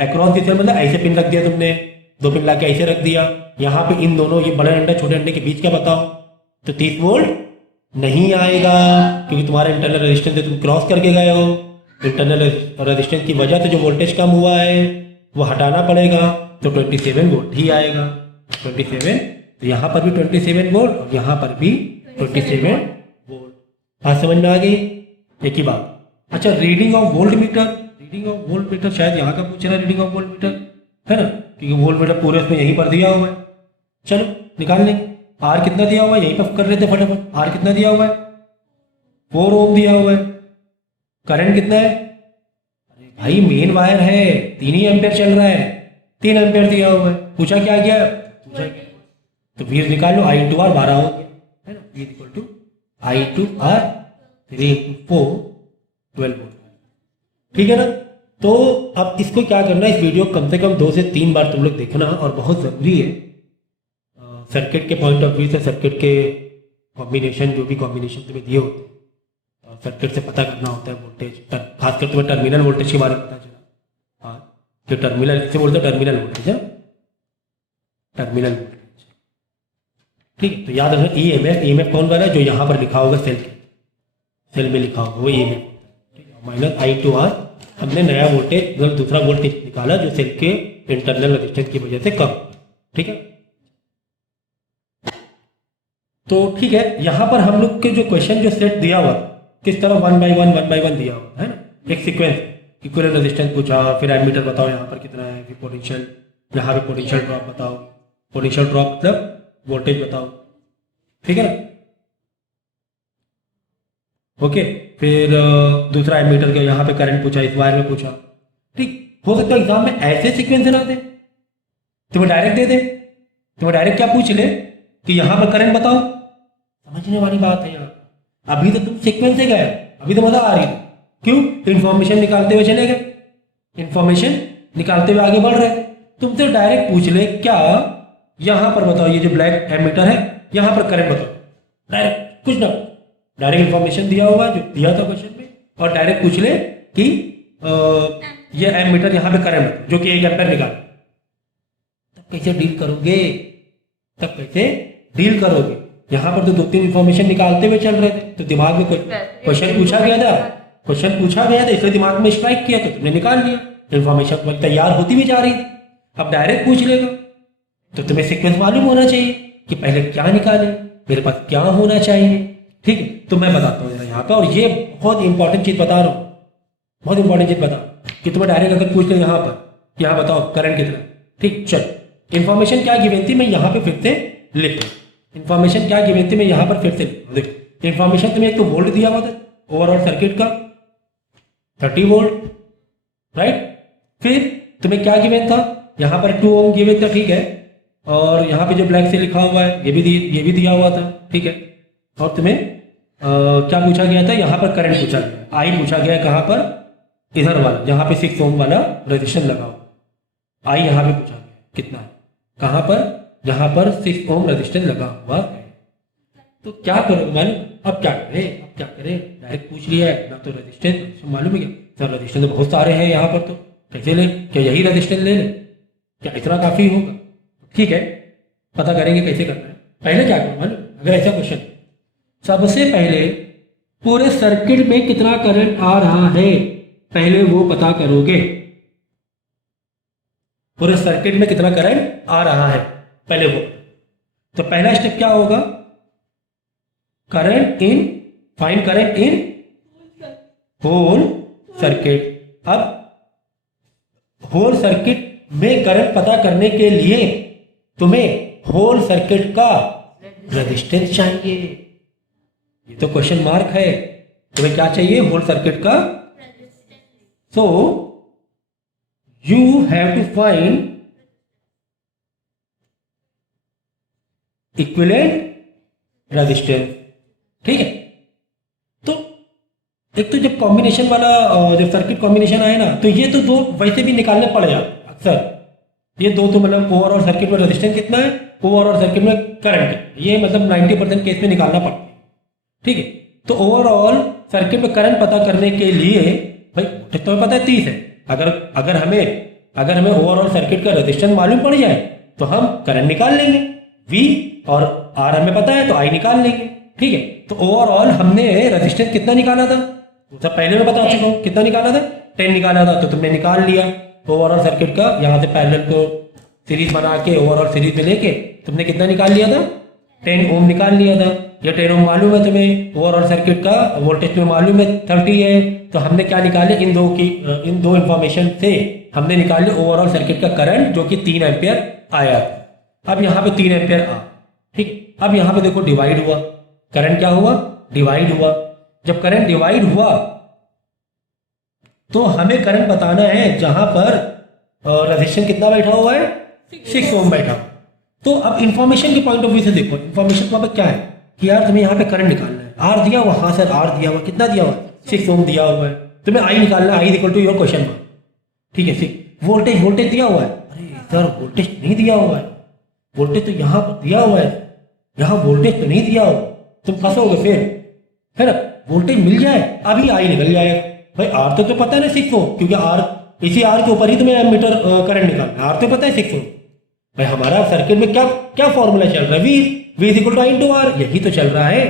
अक्रॉस द सेल मतलब ऐसे पिन रख दिया तुमने, 2 पिन लाके ऐसे रख दिया, यहाँ पे इन दोनों ये बड़े अंडे छोटे अंडे के बीच का बताओ, तो 30 वोल्ट नहीं आएगा, क्योंकि तुम्हारे इंटरनल रेजिस्टेंस से तुम क्रॉस करके गए हो, इंटरनल रेजिस्टेंस की वजह से जो वोल्टेज कम हुआ है वो हटाना पड़ेगा, तो 27 वोल्ट ही आएगा, 27 तो यहाँ पर भी 27 वोल्ट और यहाँ पर भी 27 वोल्ट। बात समझ में आ गई? एक ही बात। अच्छा, reading of volt meter, reading of volt meter शायद यहाँ का पूछ रहा है, रीडिंग ऑफ वोल्ट मीटर, है ना, क्योंकि वोल्ट मीटर पूरे उसमें यहीं पर दिया हुआ है। चलो निकाल लेंगे। आर कितना दिया हुआ है, यहीं पर कर लेते फटाफट। आर कितना दिया हुआ है, 4 ओम दिया हुआ है। करंट कितना है, अरे भाई मेन वायर है, 3 ही एम्पेयर चल रहा है, 3 एम्पेयर दिया हुआ है। पूछा क्या गया, तो वी निकाल लो, आई इंटू आर 12 हो गया, है ना, V equal to I to R 3 into 4 12 volt. ठीक है ना। तो अब इसको क्या करना है, इस वीडियो को कम से कम 2 से 3 बार तुम लोग देखना, और बहुत ज़रूरी है सर्किट के पॉइंट ऑफ व्यू से, सर्किट के कॉम्बिनेशन, जो भी कॉम्बिनेशन तुम्हें दिए होते हैं सर्किट से पता करना होता है वोल्टेज, खासकर तुम्हें टर्मिनल वोल्टेज के बारे में पता चला। हाँ, जो टर्मिनल इसे बोलते हैं टर्मिनल वोल्टेज है, टर्मिनल वोल्टेज। ठीक है, तो याद रखना EMF, EMF कौन वाला है, जो यहाँ पर लिखा होगा सेल में लिखा होगा वो EMF, minus I to R. हमने नया वोल्टेज, मतलब दूसरा वोल्टेज निकाला जो सेल के इंटरनल रेजिस्टेंस की वजह से कम। ठीक है, तो ठीक है, यहाँ पर हम लोग के जो क्वेश्चन जो सेट दिया हुआ किस तरह 1 बाई 1 दिया हुआ है ना, एक सीक्वेंस, इक्विवेलेंट रेजिस्टेंस पूछा, फिर एमीटर बताओ यहाँ पर कितना है, फिर पोटेंशियल, यहाँ पे पोटेंशियल ड्रॉप बताओ, पोटेंशियल ड्रॉप मतलब वोल्टेज बताओ। ठीक है ना, ओके। फिर दूसरा एमीटर का यहाँ पे करंट पूछा, इस वायर में पूछा। ठीक, हो सकता है एग्जाम में ऐसे सीक्वेंस ना दे, तुम्हें डायरेक्ट दे दे, तुम्हें डायरेक्ट क्या पूछ ले कि यहाँ पर करंट बताओ। समझने वाली बात है यहाँ, अभी तो तुम सीक्वेंस से गए, अभी तो मजा आ रही है। क्यों? इंफॉर्मेशन निकालते हुए चले गए, इंफॉर्मेशन निकालते हुए आगे बढ़ रहे। तुमसे डायरेक्ट पूछ ले क्या यहाँ पर बताओ, ये जो ब्लैक एमीटर है यहाँ पर करंट बताओ, डायरेक्ट कुछ ना, डायरेक्ट इंफॉर्मेशन दिया हुआ जो दिया था क्वेश्चन में, और डायरेक्ट पूछ ले कि ये एमीटर यहाँ पे करंट जो कि 1 एम्पीयर निकाल, तब कैसे डील करोगे, तब कैसे डील करोगे? यहाँ पर तो 2-3 इंफॉर्मेशन निकालते हुए चल रहे थे, तो दिमाग में क्वेश्चन पूछा गया था, क्वेश्चन पूछा गया था, इसलिए दिमाग में स्ट्राइक किया तो तुमने निकाल लिया, इंफॉर्मेशन तैयार होती भी जा रही थी। अब डायरेक्ट पूछ लेगा तो तुम्हें सीक्वेंस मालूम होना चाहिए कि पहले क्या निकाले, मेरे पास क्या होना चाहिए। ठीक है, तो मैं बताता हूँ यहाँ पे, और ये बहुत इंपॉर्टेंट चीज बता रहा हूँ, बहुत इंपॉर्टेंट चीज बता कि तुम्हें डायरेक्ट अगर पूछ ले यहाँ पर, यहाँ बताओ करंट कितना। ठीक, चलो इन्फॉर्मेशन क्या गिवन थी मैं यहाँ पे फिर से लिख, इन्फॉर्मेशन क्या गिवन थी मैं यहाँ पर फिर से लिख। इन्फॉर्मेशन तुम्हें एक तो वोल्ट दिया हुआ था ओवरऑल सर्किट का 30 वोल्ट, राइट। फिर तुम्हें क्या गिवन था, यहाँ पर 2 ओम गिवन था, ठीक है, और यहाँ पे जो ब्लैक से लिखा हुआ है ये भी दिया हुआ था, ठीक है। और तुम्हें क्या पूछा गया था, यहाँ पर करंट पूछा गया, आई पूछा गया कहाँ पर, इधर वाला जहाँ पे 6 ओम वाला रेजिस्टेंस लगा हुआ, आई यहाँ पे पूछा गया कितना है, कहाँ पर, जहाँ पर 6 ओम रेजिस्टेंस लगा हुआ है। तो क्या करोगे मालूम, अब क्या करें, डायरेक्ट पूछ लिया है ना, तो रेजिस्टेंस मालूम है क्या सर, रेजिस्टेंस तो बहुत सारे हैं यहाँ पर, तो कैसे ले, क्या यही रेजिस्टेंस ले लें, क्या इतना काफ़ी होगा? ठीक है, पता करेंगे कैसे करना है। पहले क्या करो मालूम, अगर ऐसा क्वेश्चन, सबसे पहले पूरे सर्किट में कितना करंट आ रहा है पहले वो पता करोगे, पूरे सर्किट में कितना करंट आ रहा है पहले वो। तो पहला स्टेप क्या होगा, current in, find current in whole circuit. अब होल सर्किट में करंट पता करने के लिए तुम्हें होल सर्किट का रेजिस्टेंस चाहिए, ये तो क्वेश्चन मार्क है, तुम्हें क्या चाहिए, होल सर्किट का। So you have to find equivalent resistance. ठीक है, तो एक तो जब कॉम्बिनेशन वाला, जब सर्किट कॉम्बिनेशन आए ना, तो ये तो दो वैसे भी निकालने पड़ जाते अक्सर, ये दो तो मतलब ओवरऑल सर्किट में रेजिस्टेंस कितना है, ओवरऑल सर्किट में करंट, ये मतलब 90% केस में निकालना पड़ता है। ठीक है, तो ओवरऑल सर्किट में करंट पता करने के लिए भाई तुम्हें पता है 30 है, अगर हमें ओवरऑल सर्किट का रेजिस्टेंस मालूम पड़ जाए तो हम करंट निकाल लेंगे, V और R हमें पता है तो I निकाल लेंगे। ठीक है, तो ओवरऑल हमने रेजिस्टेंस कितना निकाला था, तो पहले मैं बता चुका हूँ कितना निकाला था, 10 निकाला था, तो तुमने निकाल लिया ओवरऑल सर्किट का, यहाँ से पैरेलल को सीरीज बना के ओवरऑल सीरीज में लेके तुमने कितना निकाल लिया था, 10 ओम निकाल लिया था। या 10 ओम मालूम है तुम्हें, ओवरऑल सर्किट का वोल्टेज तुम्हें मालूम है 30 है, तो हमने क्या निकाले, इन दो इंफॉर्मेशन से हमने निकाले ओवरऑल सर्किट का करंट जो कि 3 एम्पियर आया। अब यहाँ पे 3 एम्पियर आ, ठीक। अब यहाँ पे देखो डिवाइड हुआ, करंट क्या हुआ, डिवाइड हुआ। जब करंट डिवाइड हुआ तो हमें करंट बताना है जहां पर रेजिस्टेंस कितना बैठा हुआ है, 6 ओम बैठा। तो अब इंफॉर्मेशन के पॉइंट ऑफ व्यू से देखो, इंफॉर्मेशन वहां पर क्या है कि यार तुम्हें यहाँ पे करंट निकालना है, आर दिया हुआ, हाँ सर आर दिया हुआ, कितना दिया हुआ, 6 ओम दिया हुआ है। तुम्हें आई निकालना है, I equal to your question mark, ठीक है। वोल्टेज, वोल्टेज दिया हुआ है, अरे सर वोल्टेज नहीं दिया हुआ है, वोल्टेज तो यहाँ पर दिया हुआ है, यहाँ वोल्टेज तो नहीं दिया हुआ, तुम फंसोगे फिर, है ना। वोल्टेज मिल जाए अभी आई निकल जाएगा भाई। आर तो पता है ना 6 ओम, क्योंकि आर, इसी आर के ऊपर ही तुम्हें एमीटर करंट निकालना है, आर तो पता है 6 ओम। भाई हमारा सर्किट में क्या क्या फॉर्मूला चल रहा है, V is equal to I into R, यही तो चल रहा है,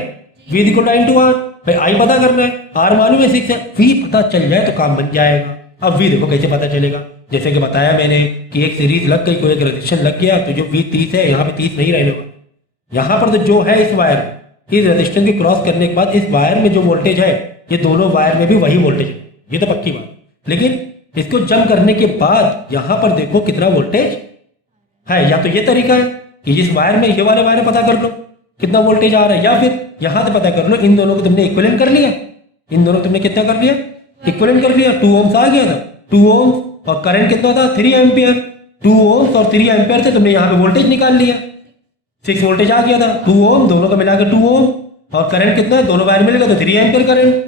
V is equal to I into R. भाई आई पता करना है, आर मालूम है 6 है, वी पता चल जाए तो काम बन जाएगा। अब वी देखो कैसे पता चलेगा, जैसे कि बताया मैंने कि एक सीरीज लग गई, कोई एक रजिस्टेंस लग गया, तो जो वी 30 है यहाँ पे 30 नहीं रहने वाला, यहाँ पर तो जो है इस वायर, इस रजिस्टेंस के क्रॉस करने के बाद इस वायर में जो वोल्टेज है, ये दोनों वायर में भी वही वोल्टेज है, ये तो पक्की बात। लेकिन इसको जम करने के बाद यहाँ पर देखो कितना वोल्टेज है, या तो ये तरीका है कि इस वायर में, ये वाले वायर पता कर लो कितना वोल्टेज आ रहा है, या फिर यहाँ से पता कर लो, इन दोनों को तुमने इक्विवेलेंट कर लिया, इन दोनों तुमने कितना कर लिया, इक्विवेलेंट कर लिया। 2 ओम्स आ गया था, 2 ओम्स और करंट कितना था, 3 एम्पियर, 2 ओम्स और 3 एम्पियर से तुमने यहाँ पे वोल्टेज निकाल लिया, 6 वोल्टेज आ गया था। 2 ओम दोनों का मिलाकर 2 ओम और करंट कितना है, दोनों वायर मिलेगा तो 3 एम्पियर करंट।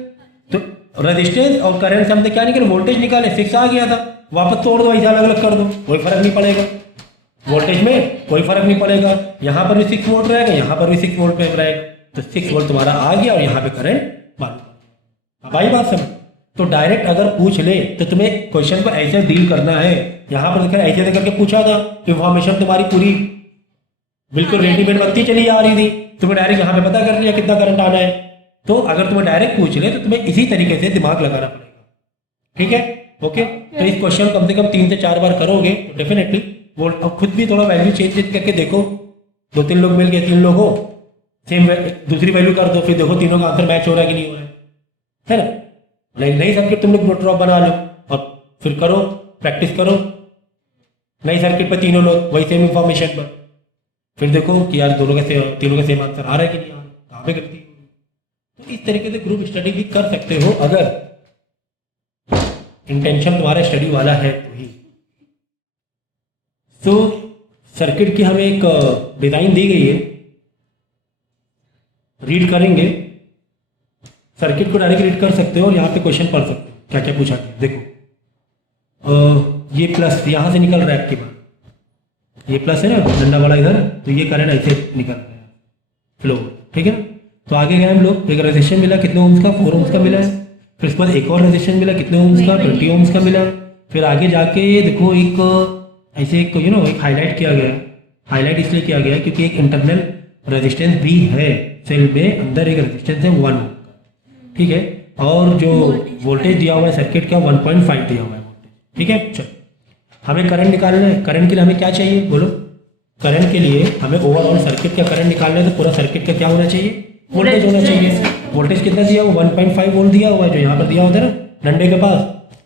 तो रेजिस्टेंस और करंट से हमने क्या निकाले, वोल्टेज निकाले, 6 आ गया था। वापस तोड़ दो, ऐसे अलग अलग कर दो, कोई फर्क नहीं पड़ेगा, वोल्टेज में कोई फर्क नहीं पड़ेगा। यहाँ पर भी 6 वोल्ट रहेगा, यहाँ पर भी 6 वोल्ट में रहेगा, तो 6 वोल्ट तुम्हारा आ गया और यहाँ पे करंट मालूम। अब आई बात समझ। तो डायरेक्ट अगर पूछ ले तो तुम्हें क्वेश्चन को ऐसे डील करना है। यहाँ पर देखा ऐसे करके पूछा था, इंफॉर्मेशन तुम्हारी पूरी बिल्कुल रेडीमेड बनती चली आ रही थी, तुम्हें डायरेक्ट यहाँ पे पता कर लिया कितना करंट आना है। तो अगर तुम्हें डायरेक्ट पूछ ले तो तुम्हें इसी तरीके से दिमाग लगाना पड़ेगा, ठीक है, ओके। तो इस क्वेश्चन कम से कम 3 से 4 बार करोगे तो डेफिनेटली वो खुद भी थोड़ा वैल्यू चेंज करके देखो, 2-3 लोग मिल गए, 3 लोग हो, सेम दूसरी वैल्यू कर दो, फिर देखो तीनों का आंसर मैच हो रहा है कि नहीं हो रहा है ना। नई सर्किट तुम लोग ड्रॉप बना लो और फिर करो, प्रैक्टिस करो नई सर्किट पर, तीनों लोग वही सेम इंफॉर्मेशन पर, फिर देखो कि यार तीनों का सेम आंसर आ रहा है कि नहीं आ रहा है, कहाँ पे गलती। तो इस तरीके से ग्रुप स्टडी भी कर सकते हो अगर इंटेंशन तुम्हारा स्टडी वाला है तो ही। तो सर्किट की हमें एक डिजाइन दी गई है, रीड करेंगे, सर्किट को डायरेक्ट रीड कर सकते हो और यहाँ पे क्वेश्चन पढ़ सकते हो क्या क्या पूछा गया। देखो ये प्लस यहाँ से निकल रहा है आपके पास, ये प्लस है ना डंडा वाला इधर, तो ये करंट ऐसे निकल रहा है फ्लो, ठीक है ना। तो आगे गए हम लोग, एक रेजिस्टेंस मिला कितने ओम्स का, 4 ओम्स का मिला है। फिर उसके बाद एक और रेजिस्टेंस मिला कितने ओम्स का, 20 ओम्स का मिला। फिर आगे जाके देखो एक ऐसे एक एक हाईलाइट किया गया, हाईलाइट इसलिए किया गया क्योंकि एक इंटरनल रेजिस्टेंस भी है सेल में, अंदर एक रेजिस्टेंस है 1 ओम का, ठीक है। और जो वोल्टेज दिया हुआ है सर्किट का 1.5 दिया हुआ है वोल्टेज, ठीक है। चलो हमें करंट निकालना है, करंट के लिए हमें क्या चाहिए बोलो, करंट के लिए हमें ओवरऑल सर्किट का करंट निकालना है, तो पूरा सर्किट का क्या होना चाहिए, वोल्टेज होना चाहिए। वोल्टेज कितना दिया हुआ, 1.5 वोल्ट दिया हुआ है, जो यहाँ पर दिया होता है ना डंडे के पास,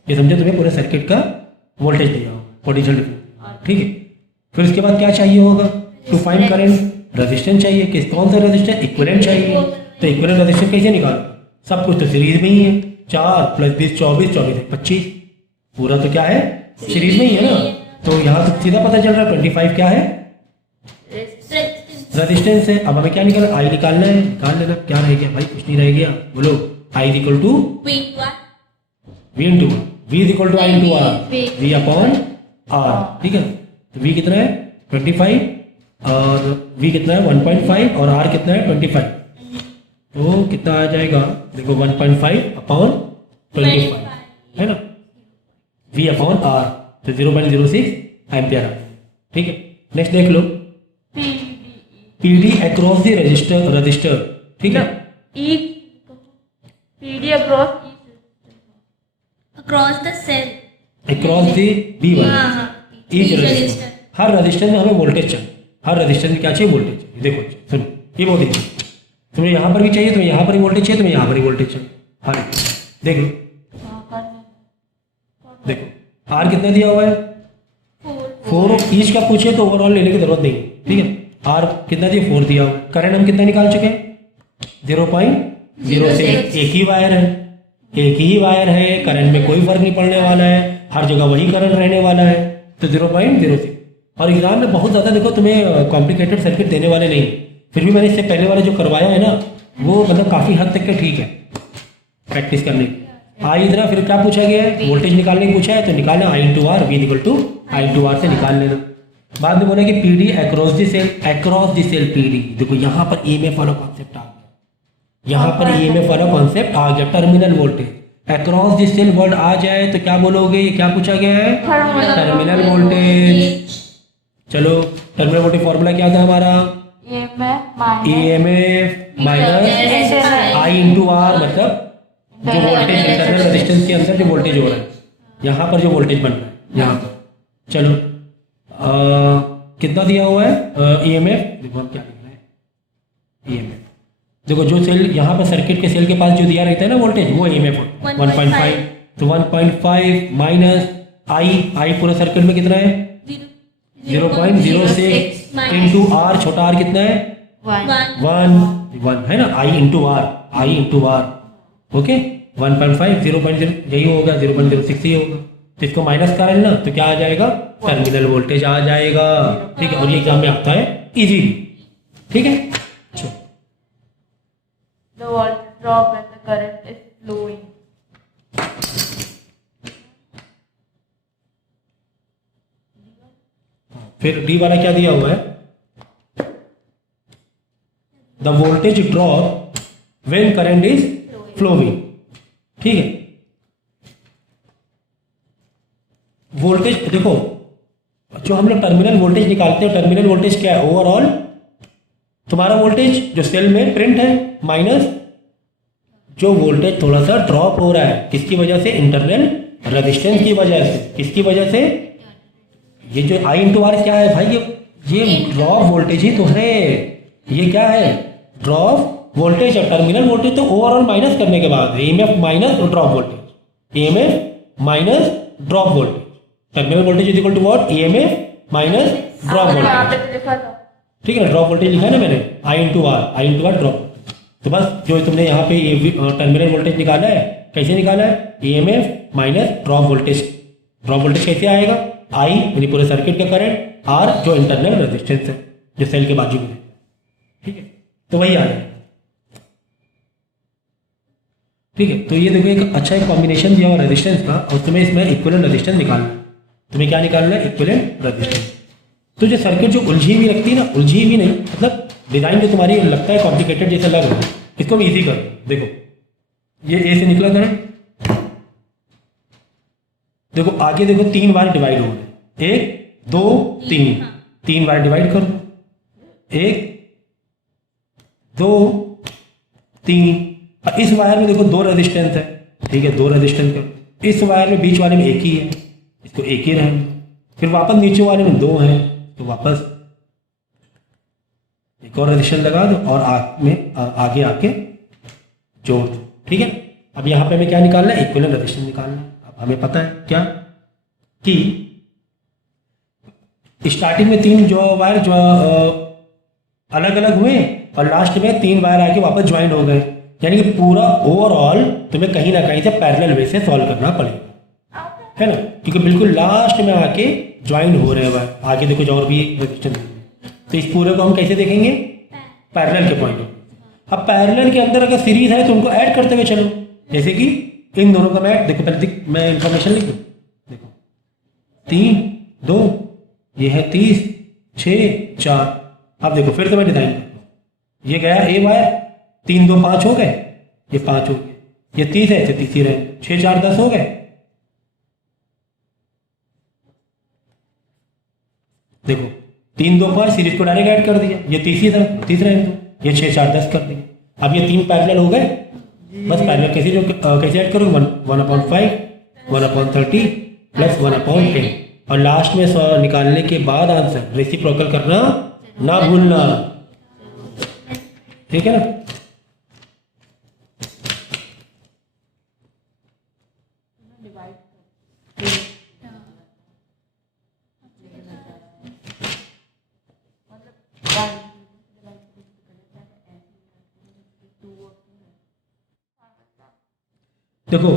ये समझो तुम्हें पूरे सर्किट का वोल्टेज दिया हुआ पोटेंशियल, ठीक है। फिर उसके बाद क्या चाहिए होगा, टू फाइंड करंट रेजिस्टेंस चाहिए, किस कौन सा रेजिस्टेंस, इक्विवेलेंट चाहिए। तो इक्विवेलेंट रेजिस्टेंस कैसे निकालो, सब कुछ तो सीरीज में ही है, 4 + 20 24, 24 + 25, पूरा तो क्या है सीरीज में ही है ना। तो यहाँ तो सीधा पता चल रहा है 25 क्या है, रेजिस्टेंस है। अब हमें क्या निकालना, आई निकालना है, निकाल लेना, क्या रह गया भाई, कुछ नहीं रह गया, बोलो I is equal to V into V is equal to I into R, V upon R, ठीक है। तो वी कितना है 25 और वी कितना है 1.5 और आर कितना है 25, तो कितना आ जाएगा देखो 1.5 अपॉन 25 है ना, वी अपॉन आर, तो 0.06 एम्पियर, ठीक है। नेक्स्ट देख लो, PD across the रजिस्टर, ठीक है। PD across the cell, across the B1 each resistor. Register, her resistance में हमें वोल्टेज चाहिए, हर रजिस्टेंस में क्या चाहिए, वोल्टेज चाहिए। देखो सुनो, ये बहुत ईजी, तुम्हें यहाँ पर भी चाहिए, तुम्हें यहाँ पर ही वोल्टेज चाहिए, तुम्हें यहाँ पर ही वोल्टेज चाहिए। हाँ देख लो, देखो आर कितना दिया हुआ है 4, ईच का पूछे तो ओवरऑल लेने की जरूरत नहीं, ठीक है। आर कितना दिया 4 दिया हुआ, करंट हम कितना निकाल चुके हैं 0.06, एक ही वायर है, एक ही वायर है, करंट में कोई फर्क नहीं पड़ने वाला है, हर जगह वही करंट रहने वाला है, तो 0.06। और एग्जाम में बहुत ज़्यादा देखो तुम्हें कॉम्प्लिकेटेड सर्किट देने वाले नहीं, फिर भी मैंने इससे पहले वाला जो करवाया है ना वो मतलब काफ़ी हद तक के ठीक है प्रैक्टिस करने की। आई इतना फिर क्या पूछा गया है, वोल्टेज निकालने को पूछा है, तो निकालना I into R, V equal to I into R से निकाल लेना। बाद में बोला कि P D across the cell P D, देखो यहाँ पर EMF वाला कॉन्सेप्ट आ गया, यहाँ पर EMF वाला कॉन्सेप्ट आ गया, terminal voltage across the cell word आ जाए तो क्या बोलोगे, ये क्या पूछा गया है, टर्मिनल वोल्टेज। चलो टर्मिनल वोल्टेज फॉर्मूला क्या था हमारा, EMF minus I into R, मतलब जो वोल्टेज इंटरनल रेजिस्टेंस के अंदर जो वोल्टेज हो रहा है, यहाँ पर जो वोल्टेज बन रहा है यहाँ पर। चलो कितना दिया हुआ है EMF, देखो हम क्या लिख रहे हैं EMF, देखो जो सेल यहाँ पर सर्किट के सेल के पास जो दिया रहता है ना वोल्टेज, वो EMF 1.5, तो 1.5 माइनस I पूरे सर्किट में कितना है 0.06 इंटू आर, छोटा आर कितना है 1 है ना, I इंटू आर, ओके 1.5 0.0 यही होगा, 0.06 ही होगा, तो इसको माइनस कर लेना तो क्या आ जाएगा, टर्मिनल वोल्टेज आ जाएगा, ठीक है। और ये एग्जाम में आता है इजी, ठीक है। The voltage drop when the current is flowing. फिर डी वाला क्या दिया हुआ है, the voltage drop when current is flowing, ठीक है। वोल्टेज देखो, जो हम लोग टर्मिनल वोल्टेज निकालते हैं, टर्मिनल वोल्टेज क्या है, ओवरऑल तुम्हारा वोल्टेज जो सेल में प्रिंट है माइनस जो वोल्टेज थोड़ा सा ड्रॉप हो रहा है, किसकी वजह से, इंटरनल रेजिस्टेंस की वजह से, किसकी वजह से, ये जो I इंटू आर क्या है भाई, ये ड्रॉप वोल्टेज ही तो है, ये क्या है ड्रॉप वोल्टेज है। टर्मिनल वोल्टेज तो ओवरऑल माइनस करने के बाद EMF minus drop voltage, EMF minus drop voltage, terminal voltage is equal to what, EMF minus drop voltage, ठीक है ना। ड्रॉप वोल्टेज लिखा है ना मैंने, I इंटू आर ड्रॉप, तो बस जो तुमने यहाँ पे टर्मिनल वोल्टेज निकाला है, कैसे निकाला है, EMF minus drop voltage. Drop voltage कैसे आएगा, I यानी पूरे सर्किट का करंट, R जो इंटरनल रेजिस्टेंस है जो सेल के बाजू में, ठीक है, तो वही आ जाएगा, ठीक है। तो ये देखो एक अच्छा एक कॉम्बिनेशन दिया हुआ रेजिस्टेंस का, और तुम्हें इसमें इक्विवेलेंट रेजिस्टेंस निकालना है, तुम्हें क्या निकालना है, इक्विवेलेंट रेजिस्टेंस। तो जो सर्किट जो उलझी हुई लगती है ना, उलझी हुई नहीं, मतलब डिजाइन जो तुम्हारी लगता है कॉम्प्लिकेटेड जैसा लग रहा है, इसको भी इजी कर, देखो ये ए से निकला करंट, देखो आगे देखो 3 बार डिवाइड हो गए, 1 2 3 बार डिवाइड कर दो, 1 2 3। इस वायर में देखो 2 रेजिस्टेंस है, ठीक है, 2 रेजिस्टेंस कर, इस वायर में बीच वाले में एक ही है, इसको एक ही रहेंगे, फिर वापस नीचे वाले में 2 हैं, तो वापस एक और रेजिस्टेंस लगा दो और आगे आके जोड़ दो, ठीक है। अब यहाँ पे हमें क्या निकालना है, इक्विवेलेंट रेजिस्टेंस निकालना है। अब हमें पता है क्या कि स्टार्टिंग में 3 जो वायर जो अलग अलग हुए और लास्ट में 3 वायर आके वापस ज्वाइन हो गए, यानी कि पूरा ओवरऑल तुम्हें कहीं ना कहीं से पैरेलल वे से सॉल्व करना पड़ेगा, है ना, क्योंकि बिल्कुल लास्ट में आके ज्वाइन हो रहे हैं। आगे देखो जो और भी रेजिस्टेंस, तो इस पूरे को हम कैसे देखेंगे, पैरेलल के पॉइंट। अब पैरेलल के अंदर अगर सीरीज है तो उनको ऐड करते हुए चलो, जैसे कि इन दोनों का मैं देखो, पहले मैं इंफॉर्मेशन लिख दूँ, देखो 3 2 ये है 30 6 4। अब देखो फिर से मैं डिजाइन करता हूँ, ये गया ए वायर, 3 2 5 हो गए, ये 5 हो गए, ये 30 है, 30 ही रहे, 6 4 10 हो गए। देखो 3 2 5 सीरीज को डायरेक्ट ऐड कर दिया, ये 30 रहे, ये 6 4 10 कर दिया। अब ये 3 पैरेलल हो गए, बस पैरेलल कैसे ऐड करोगे, 1/5 1/30 प्लस 1/10, और लास्ट में निकालने के बाद आंसर रेसिप्रोकल करना ना भूलना, ठीक है ना। देखो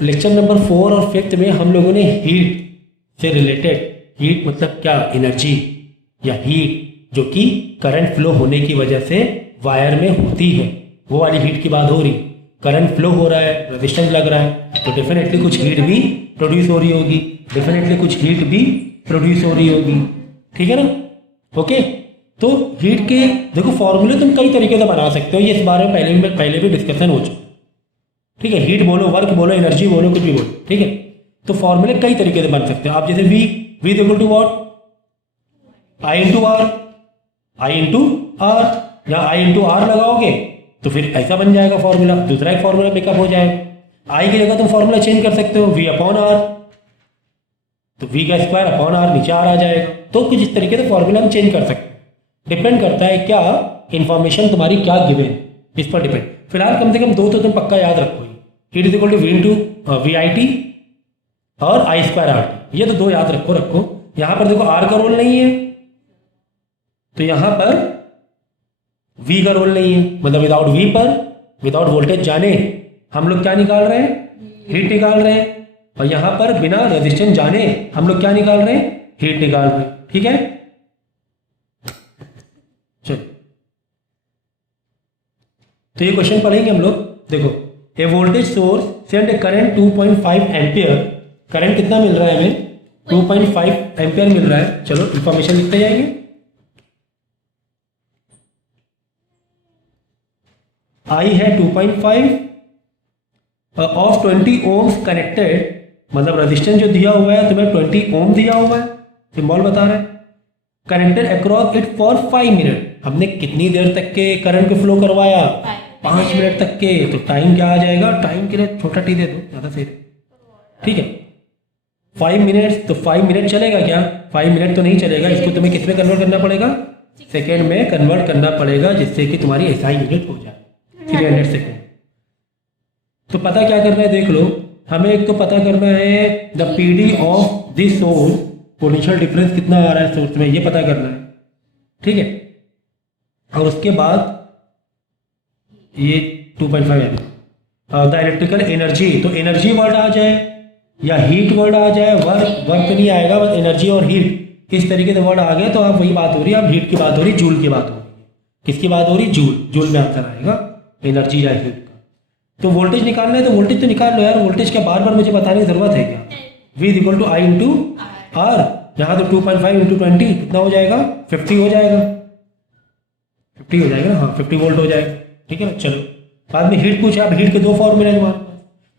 लेक्चर नंबर 4 और 5 में हम लोगों ने हीट से रिलेटेड, हीट मतलब क्या, एनर्जी या हीट जो कि करंट फ्लो होने की वजह से वायर में होती है, वो वाली हीट की बात हो रही। करंट फ्लो हो रहा है, रेजिस्टेंस लग रहा है, तो डेफिनेटली कुछ हीट भी प्रोड्यूस हो रही होगी, डेफिनेटली कुछ हीट भी प्रोड्यूस हो रही होगी, ठीक है ना। ओके, तो हीट के देखो फॉर्मूले तुम कई तरीके से बना सकते हो, ये इस बारे में पहले भी डिस्कशन हो चुका, ठीक है। हीट बोलो, वर्क बोलो, एनर्जी बोलो, कुछ भी बोलो, ठीक है। तो फॉर्मूले कई तरीके से बन सकते हो आप, जैसे V is equal to what, I into R, I into R, या आई इंटू आर लगाओगे तो फिर ऐसा बन जाएगा फॉर्मूला, दूसरा एक फॉर्मूला पिकअप हो जाएगा। आई की जगह तुम फॉर्मूला चेंज कर सकते हो, वी अपॉन आर, तो वी का स्क्वायर अपॉन आर नीचे आर आ जाएगा। तो कुछ इस तरीके से फॉर्मूला हम चेंज कर सकते हैं, डिपेंड करता है क्या इंफॉर्मेशन तुम्हारी क्या गिवन, इस पर डिपेंड। फिलहाल कम से कम दो तो तुम पक्का याद रखो, heat is equal to V into V I T और आई स्क्वायर आर टी, ये तो दो याद रखो। यहां पर देखो आर का रोल नहीं है, तो यहां पर वी का रोल नहीं है, मतलब विदाउट वी पर, विदाउट वोल्टेज जाने हम लोग क्या निकाल रहे हैं, हीट निकाल रहे हैं। और यहां पर बिना रेजिस्टेंस जाने हम लोग क्या निकाल रहे हैं, हीट निकाल रहे हैं, ठीक है। चलो तो ये क्वेश्चन पढ़ेंगे हम लोग। देखो, ए वोल्टेज सोर्स सेंड ए करंट 2.5 एम्पियर, करंट कितना मिल रहा है हमें, 2.5 एम्पियर मिल रहा है। चलो इंफॉर्मेशन लिखते जाएंगे। आई है 2.5 ऑफ 20 ओम्स कनेक्टेड, मतलब रेजिस्टेंस जो दिया हुआ है तुम्हें 20 ओम दिया हुआ है, सिंबल बता रहा है। Connected across it for 5 minute, हमने कितनी देर तक के करंट को फ्लो करवाया, 5 मिनट तक के। तो टाइम क्या आ जाएगा, टाइम के लिए छोटा टी दे दो, ज़्यादा सही, ठीक है। 5 मिनट, तो 5 मिनट चलेगा क्या, 5 मिनट तो नहीं चलेगा, इसको तुम्हें किस में कन्वर्ट करना पड़ेगा, सेकेंड में कन्वर्ट करना पड़ेगा, जिससे कि तुम्हारी एसआई यूनिट हो जाए 300 सेकेंड। तो पता क्या करना है, देख लो, हमें एक तो पता करना है the PD of this source, potential difference कितना आ रहा है सोर्स में, ये पता करना है, ठीक है। और उसके बाद ये 2.5 है द इलेक्ट्रिकल एनर्जी, तो एनर्जी वर्ड आ जाए या हीट वर्ड आ जाए, वर्क तो नहीं आएगा, बस एनर्जी और हीट इस तरीके से वर्ड आ गए तो आप वही बात हो रही है, अब हीट की बात हो रही, जूल की बात हो रही है। किसकी बात हो रही, जूल में आंसर आएगा एनर्जी या हीट का। तो वोल्टेज निकालना है तो वोल्टेज तो निकाल लो यार, वोल्टेज क्या बार बार मुझे बताने की जरूरत है क्या। V is equal to I into R, यहाँ तो 2.5 इंटू 20 कितना हो जाएगा, 50 हो जाएगा, 50 हो जाएगा ना, हाँ 50 वोल्ट हो जाएगा, ठीक है ना। चलो बाद में हीट पूछा, अब हीट के दो फॉर्मूले हैं,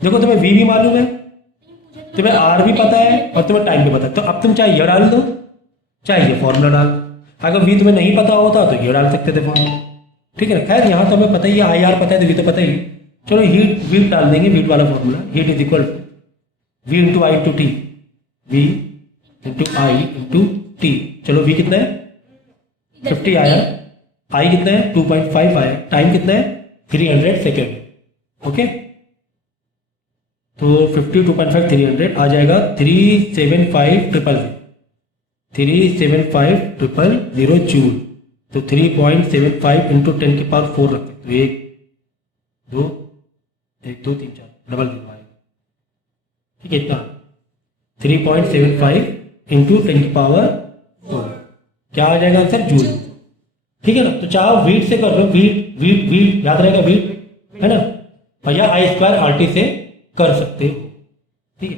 देखो तुम्हें वी भी मालूम है, तुम्हें आर भी पता है और तुम्हें टाइम भी पता है, तो अब तुम चाहे ये डाल दो चाहे ये फॉर्मूला डाल, अगर वी तुम्हें नहीं पता होता तो ये डाल सकते थे फॉर्मूला, ठीक है ना। खैर यहाँ तो हमें पता ही है, आई आर पता है तो वी तो पता ही। चलो हीट डाल देंगे, हीट वाला फॉर्मूला, heat is equal V into I into T, V into I into T. चलो वी कितना है 50 आया, आई कितना है 2.5 आया, टाइम कितना है 300 सेकेंड, ओके। तो 50 2.5 300 आ जाएगा 375,000 जूल। तो 3.75 इंटू 10 की पावर 4 रखते, तो 1 2 3 4 डबल आएगा, ठीक है। इतना 3.75 इंटू 10 की पावर 4 क्या आ जाएगा आंसर, जूल, ठीक है ना। तो चाहे वीट से कर रहे हो, वीट याद रहेगा, वीट है ना, भैया आई स्क्वायर आर टी से कर सकते हो, ठीक है।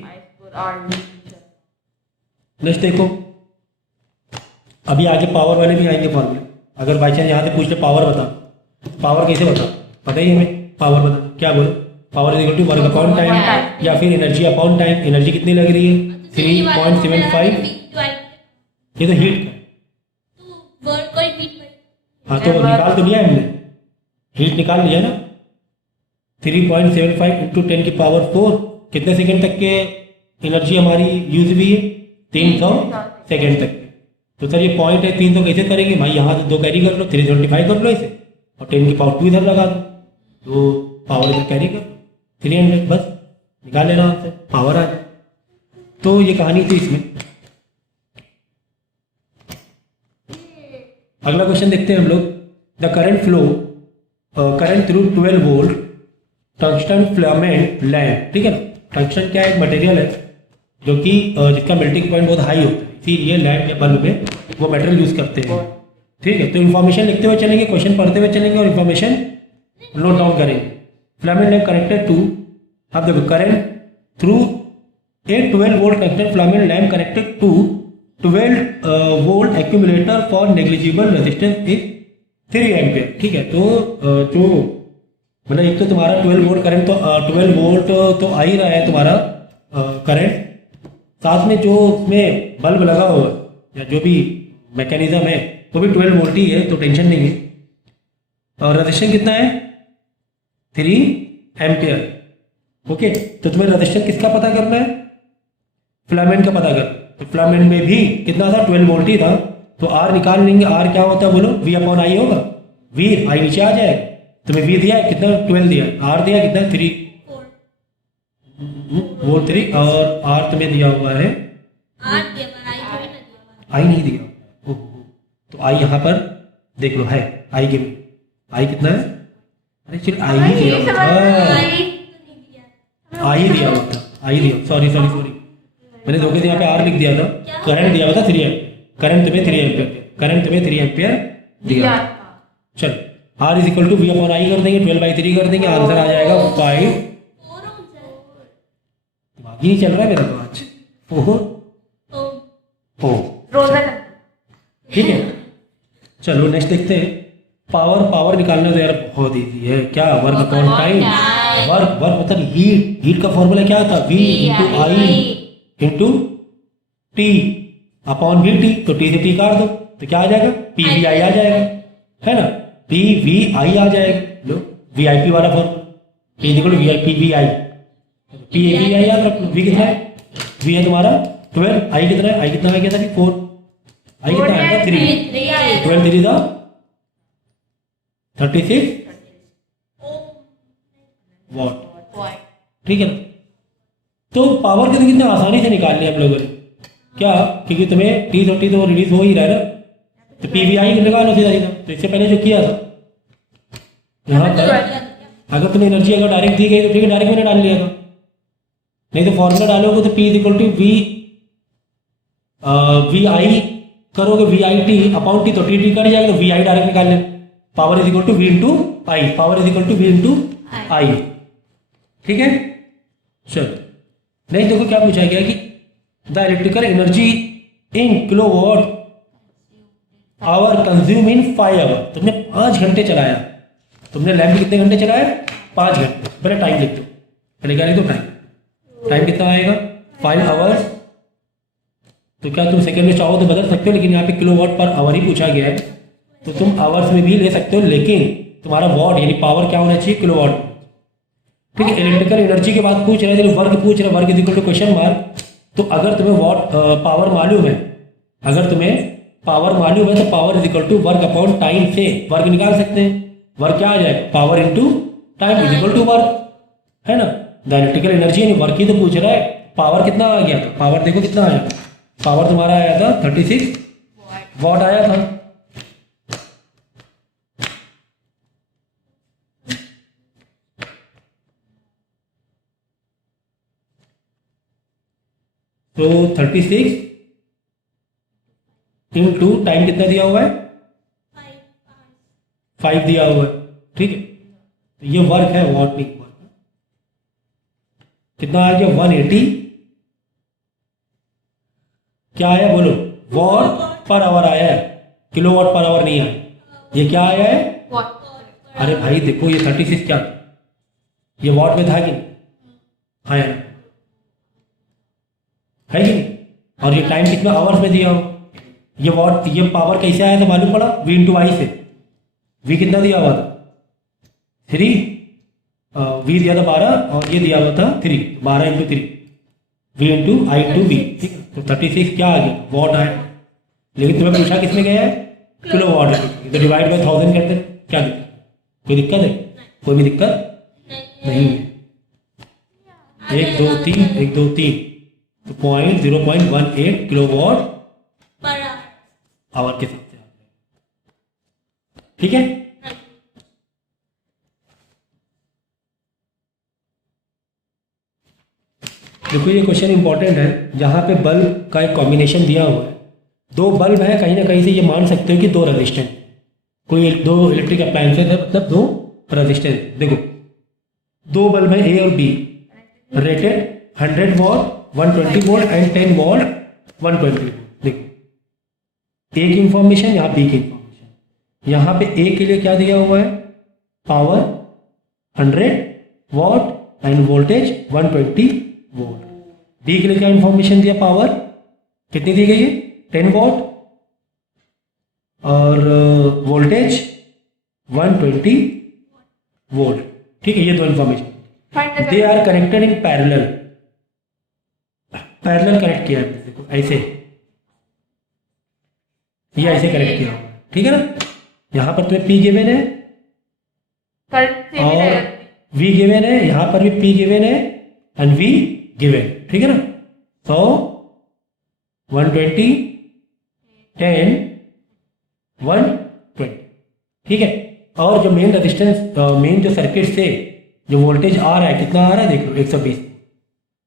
नेक्स्ट देखो, अभी आगे पावर वाले भी आएंगे फॉर्मूले, अगर बाई चांस यहाँ से पूछ ले पावर बता, पावर कैसे बता, पता ही हमें पावर बता, क्या बोलो, power is equal to work upon time या फिर एनर्जी अपॉन टाइम। एनर्जी कितनी लग रही है 3.75, ये तो हीट का, हाँ तो निकाल तो लिया हमने, हीट निकाल लिया ना। 3.75 इंटू 10 की पावर 4 कितने सेकंड तक के एनर्जी हमारी यूज हुई है 300 सेकेंड तक। तो सर ये पॉइंट है 300 कैसे करेंगे भाई, यहाँ से 2 कैरी कर लो, 375 कर लो इसे, और 10 की पावर 2 इधर लगा दो, तो पावर इधर कैरी कर 300, बस निकाल लेना आंसर, पावर आ जाए। तो ये कहानी थी इसमें। अगला क्वेश्चन देखते हैं हम लोग। The current flow current through 12 volt tungsten filament lamp, ठीक है ना। टंगस्टन क्या है, एक मटेरियल है जो कि जिसका मेल्टिंग पॉइंट बहुत हाई होता है, इसीलिए लैम्प या बल्ब में वो मटेरियल यूज करते हैं, ठीक है। तो इन्फॉर्मेशन लिखते हुए चलेंगे, क्वेश्चन पढ़ते हुए चलेंगे और इन्फॉर्मेशन नोट डाउन करेंगे। फिलामेंट लैम्प कनेक्टेड टू, आप देखो current through a 12 volt tungsten filament lamp connected to 12 volt accumulator for negligible resistance is 3 ampere, ठीक है। तो जो मतलब एक तो तुम्हारा 12 वोल्ट करंट, तो 12 वोल्ट तो आ ही रहा है तुम्हारा करंट, साथ में जो उसमें बल्ब लगा हुआ है या जो भी मैकेनिज्म है वो भी 12 वोल्ट ही है, तो टेंशन नहीं है। और रेजिस्टेंस कितना है, 3 एम्पियर, ओके। तो तुम्हें रेजिस्टेंस किसका पता करना है, फिलामेंट का पता कर। तो फिलामेंट में भी कितना था, 12 वोल्ट ही था, तो आर निकाल लेंगे। आर क्या होता है बोलो, वी अपॉन आई होगा, वी आई नीचे आ जाएगा, तुम्हें वी दिया है कितना, 12 दिया, आर दिया कितना 3 वोल्ट 3, और आर तुम्हें दिया हुआ है आई नहीं दिया, ओह, तो आई यहाँ पर देख लो है, आई के आई कितना है, अरे चल आई ही दिया हुआ था, आई दिया हुआ था, आई दिया, सॉरी सॉरी सॉरी, मैंने धोखे से यहाँ पे आर लिख दिया था, करंट दिया हुआ था 3 एम्पियर, करंट तुम्हें 3 एम्पियर, करंट तुम्हें 3 एम्पियर दिया। चल R is equal to V upon I कर देंगे, 12/3 कर देंगे, आंसर आ जाएगा 5। दिमाग ही नहीं चल रहा है मेरा तो आज, ठीक है। चलो नेक्स्ट देखते हैं। पावर निकालना तो यार बहुत ईजी है, क्या, वर्क अपॉन टाइम, वर्क मतलब हीट का फॉर्मूला क्या था, V into I into T upon V T, तो टी से टी काट दो तो क्या आ जाएगा, पी वी आई आ जाएगा, है ना, पी वी आई आ जाएगा, लो वी आई पी वाला formula, P equal V I P V I, P A V I याद रखो। वी कितना है, वी है तुम्हारा 12, आई कितना है, आई कितना आ गया था, 4, आई कितना आएगा 3, 12 3 था 36 वॉट, ठीक है ना। तो पावर के तो कितने आसानी से निकाल लिया हम लोगों ने, क्या, क्योंकि तुम्हें टी 30 तो रिलीज हो ही रहा है ना, तो पीवीआई निकालो सीधा सीधा। तो इससे पहले जो किया था यहाँ पर, अगर तुम्हें एनर्जी अगर डायरेक्ट दी गई तो ठीक है, डायरेक्ट मैंने डाल लिया था, नहीं तो फॉर्मूला डालोगे तो P is equal to V I करोगे, V I T upon T, तो टी टी कट जाएगा, तो वी आई डायरेक्ट निकाल लेना, power is equal to V into I, power is equal to V into I, ठीक है। चलो नहीं, देखो क्या पूछा गया कि the electrical energy in kilowatt hour consume in 5 hour, तुमने 5 घंटे चलाया, तुमने लैम्प कितने घंटे चलाया, 5 घंटे, पहले टाइम लिख दो, पहले क्या लिख दो, टाइम कितना आएगा 5 आवर्स, तो क्या तुम सेकंड में चाहो तो बदल सकते हो, लेकिन यहाँ पे किलोवाट पर आवर ही पूछा गया है, तो तुम आवर्स में भी ले सकते हो, लेकिन तुम्हारा वॉट यानी पावर क्या होना चाहिए, किलोवाट, ठीक है। इलेक्ट्रिकल एनर्जी के बाद पूछ रहे हैं, वर्क पूछ रहे हैं, work is equal to question mark, तो अगर तुम्हें वॉट पावर मालूम है, अगर तुम्हें पावर मालूम है तो power is equal to work upon time से वर्क निकाल सकते हैं, वर्क क्या आ जाएगा, power into time is equal to work, है ना। द इलेक्ट्रिकल एनर्जी यानी वर्क ही तो पूछ रहा है, पावर कितना आ गया था, पावर देखो कितना आया, पावर तुम्हारा आया था 36 वॉट आया था, तो 36 इंटू टाइम कितना दिया हुआ है, 5 दिया हुआ है, ठीक है। तो ये वर्क है, वॉट नहीं वर्क, कितना आ गया 180, क्या आया बोलो, वॉट पर आवर आया है, किलोवाट पर आवर नहीं आया, ये क्या आया है, अरे भाई देखो ये 36 क्या था, ये वॉट में था कि नहीं, आया है कि नहीं, और ये टाइम कितना आवर्स में दिया हो, ये वॉट, ये पावर कैसे आया था मालूम पड़ा, वी इंटू आई से, वी कितना दिया हुआ था 3, वी दिया था 12 और ये दिया हुआ था 3, 12 into 3, V into I to V, ठीक है। तो 36 क्या आ गया, वॉट आया, लेकिन तुम्हें पूछा किसमें गया है, किलो वॉट, तो डिवाइड बाय 1000 करते, क्या दिक्कत, कोई दिक्कत है, कोई भी दिक्कत नहीं है। 1 2 3 1 2 3, तो 0.18 किलो वॉट आवर के हिसाब से, ठीक है। देखो ये क्वेश्चन इंपॉर्टेंट है, जहाँ पे बल्ब का एक कॉम्बिनेशन दिया हुआ है, दो बल्ब है, कहीं ना कहीं से ये मान सकते हो कि दो रेजिस्टेंस, कोई दो इलेक्ट्रिक अप्लायंसेज है, मतलब दो रेजिस्टेंस। देखो दो बल्ब है ए और B, rated 100 watt 120 volt and 10 watt 120 volt. देखो ए की इंफॉर्मेशन, यहाँ बी की इंफॉर्मेशन। यहाँ पे ए के लिए क्या दिया हुआ है, power 100 watt end voltage 120 volt. D के लिए क्या इंफॉर्मेशन दिया, पावर कितनी दी गई है, 10 वॉट और वोल्टेज 120 वोल्ट, ठीक है। ये दो information, they are connected in parallel, parallel connect किया है, देखो ऐसे, ये ऐसे कनेक्ट किया, ठीक है ना। यहां पर तुम्हें P गिवन है और V गिवन है, यहां पर भी P गिवन है एंड V गिवन, ठीक है ना। तो 120 10 120, ठीक है। और जो मेन रेजिस्टेंस, मेन जो सर्किट से जो वोल्टेज आ रहा है, कितना आ रहा है देख लो,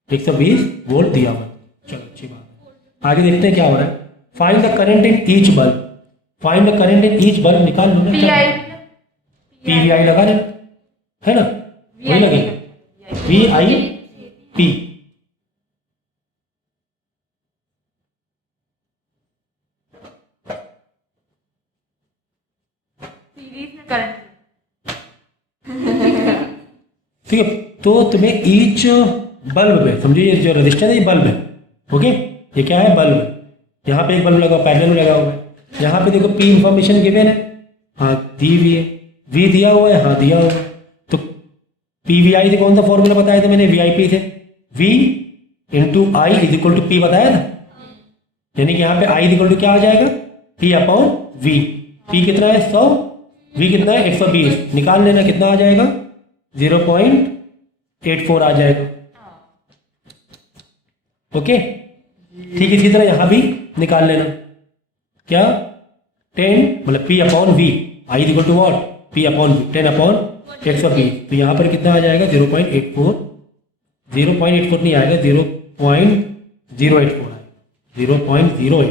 120 वोल्ट दिया हुआ। चलो अच्छी बात, आगे देखते हैं क्या हो रहा है। Find the current in each bulb, find the current in each bulb निकाल लो ना, PVI लगा लेना, है ना, वही लगेगा VIP। ठीक है, तो तुम्हें ईच बल्ब है, समझो ये जो रजिस्टर है ये बल्ब है, ओके, ये क्या है, बल्ब है। यहाँ पे एक बल्ब लगा, पैरेलल में लगा हुआ है। यहाँ पे देखो P इंफॉर्मेशन गिवन है, हाँ दी हुई है, V दिया हुआ है, हाँ दिया हुआ है। तो PVI से कौन सा फॉर्मूला बताया था मैंने, VIP से, V into I is equal to P बताया था, यानी कि यहाँ पे I इज इक्वल टू क्या आ जाएगा, P अपॉन V। P कितना है 100, V कितना है 120, निकाल लेना, कितना आ जाएगा 0.84 आ जाएगा, ओके। ठीक, इसी तरह यहाँ भी निकाल लेना, क्या 10 मतलब P upon V, I is equal to what, P upon V, 10 upon 120, तो यहाँ पर कितना आ जाएगा 0.84 नहीं आएगा, 0.084 आएगा, 0.08,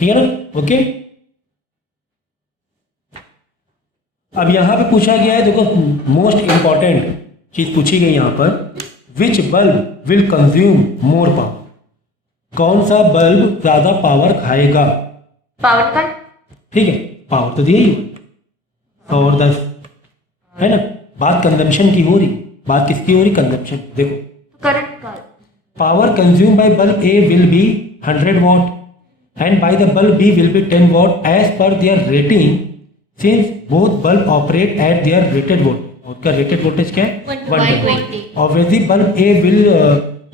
ठीक है ना, ओके। अब यहाँ पे पूछा गया है, देखो मोस्ट इंपॉर्टेंट चीज पूछी गई यहाँ पर, which bulb will consume more power, कौन सा बल्ब ज्यादा पावर खाएगा, पावर का, ठीक है, पावर तो दिया ही 100 और 10, है ना। बात कंजम्पशन की हो रही, बात किसकी हो रही, कंजम्पशन। देखो करंट का, power consume by bulb A will be 100 watt and by the bulb B will be 10 watt as per their rating, since both bulb operate at their rated voltage, उसका रेटेड वोल्टेज क्या है 120। Obviously bulb A will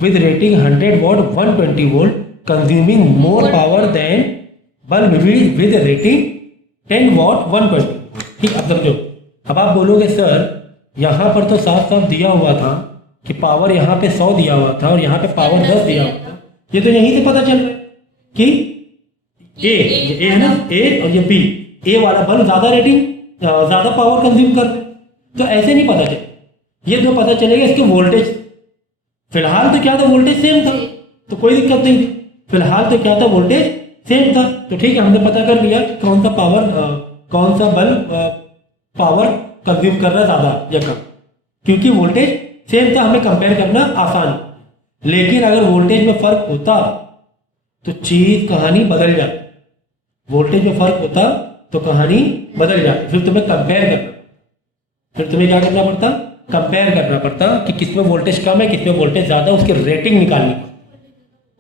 with rating 100 watt 120 volt consuming more power than bulb B with rating 10 watt 120। ठीक, अब समझो, अब आप बोलोगे sir यहाँ पर तो साफ साफ दिया हुआ था कि पावर यहाँ पे 100 दिया हुआ था और यहाँ पे पावर 10 दिया हुआ था, ये तो यहीं से पता चल रहा है कि ए है ना, ए और ये बी, ए वाला बल्ब ज्यादा रेटिंग ज्यादा पावर कंज्यूम कर रहे, तो ऐसे नहीं पता चले, ये तो पता चलेगा इसके वोल्टेज। फिलहाल तो क्या था, वोल्टेज सेम था, तो कोई दिक्कत नहीं थी, फिलहाल तो क्या था, वोल्टेज सेम था, तो ठीक है, हमने पता कर लिया कौन सा पावर, कौन सा बल्ब पावर कंज्यूम कर रहा है ज्यादा या कम, क्योंकि वोल्टेज सेम था, हमें कंपेयर करना आसान। लेकिन अगर वोल्टेज में फर्क होता तो चीज कहानी बदल जाती, वोल्टेज में फर्क होता तो कहानी बदल जाती, फिर तुम्हें कंपेयर करना, फिर तुम्हें क्या करना पड़ता, कंपेयर करना पड़ता कि किसमें वोल्टेज कम है किसमें वोल्टेज ज्यादा, उसकी रेटिंग निकालनी पड़ती।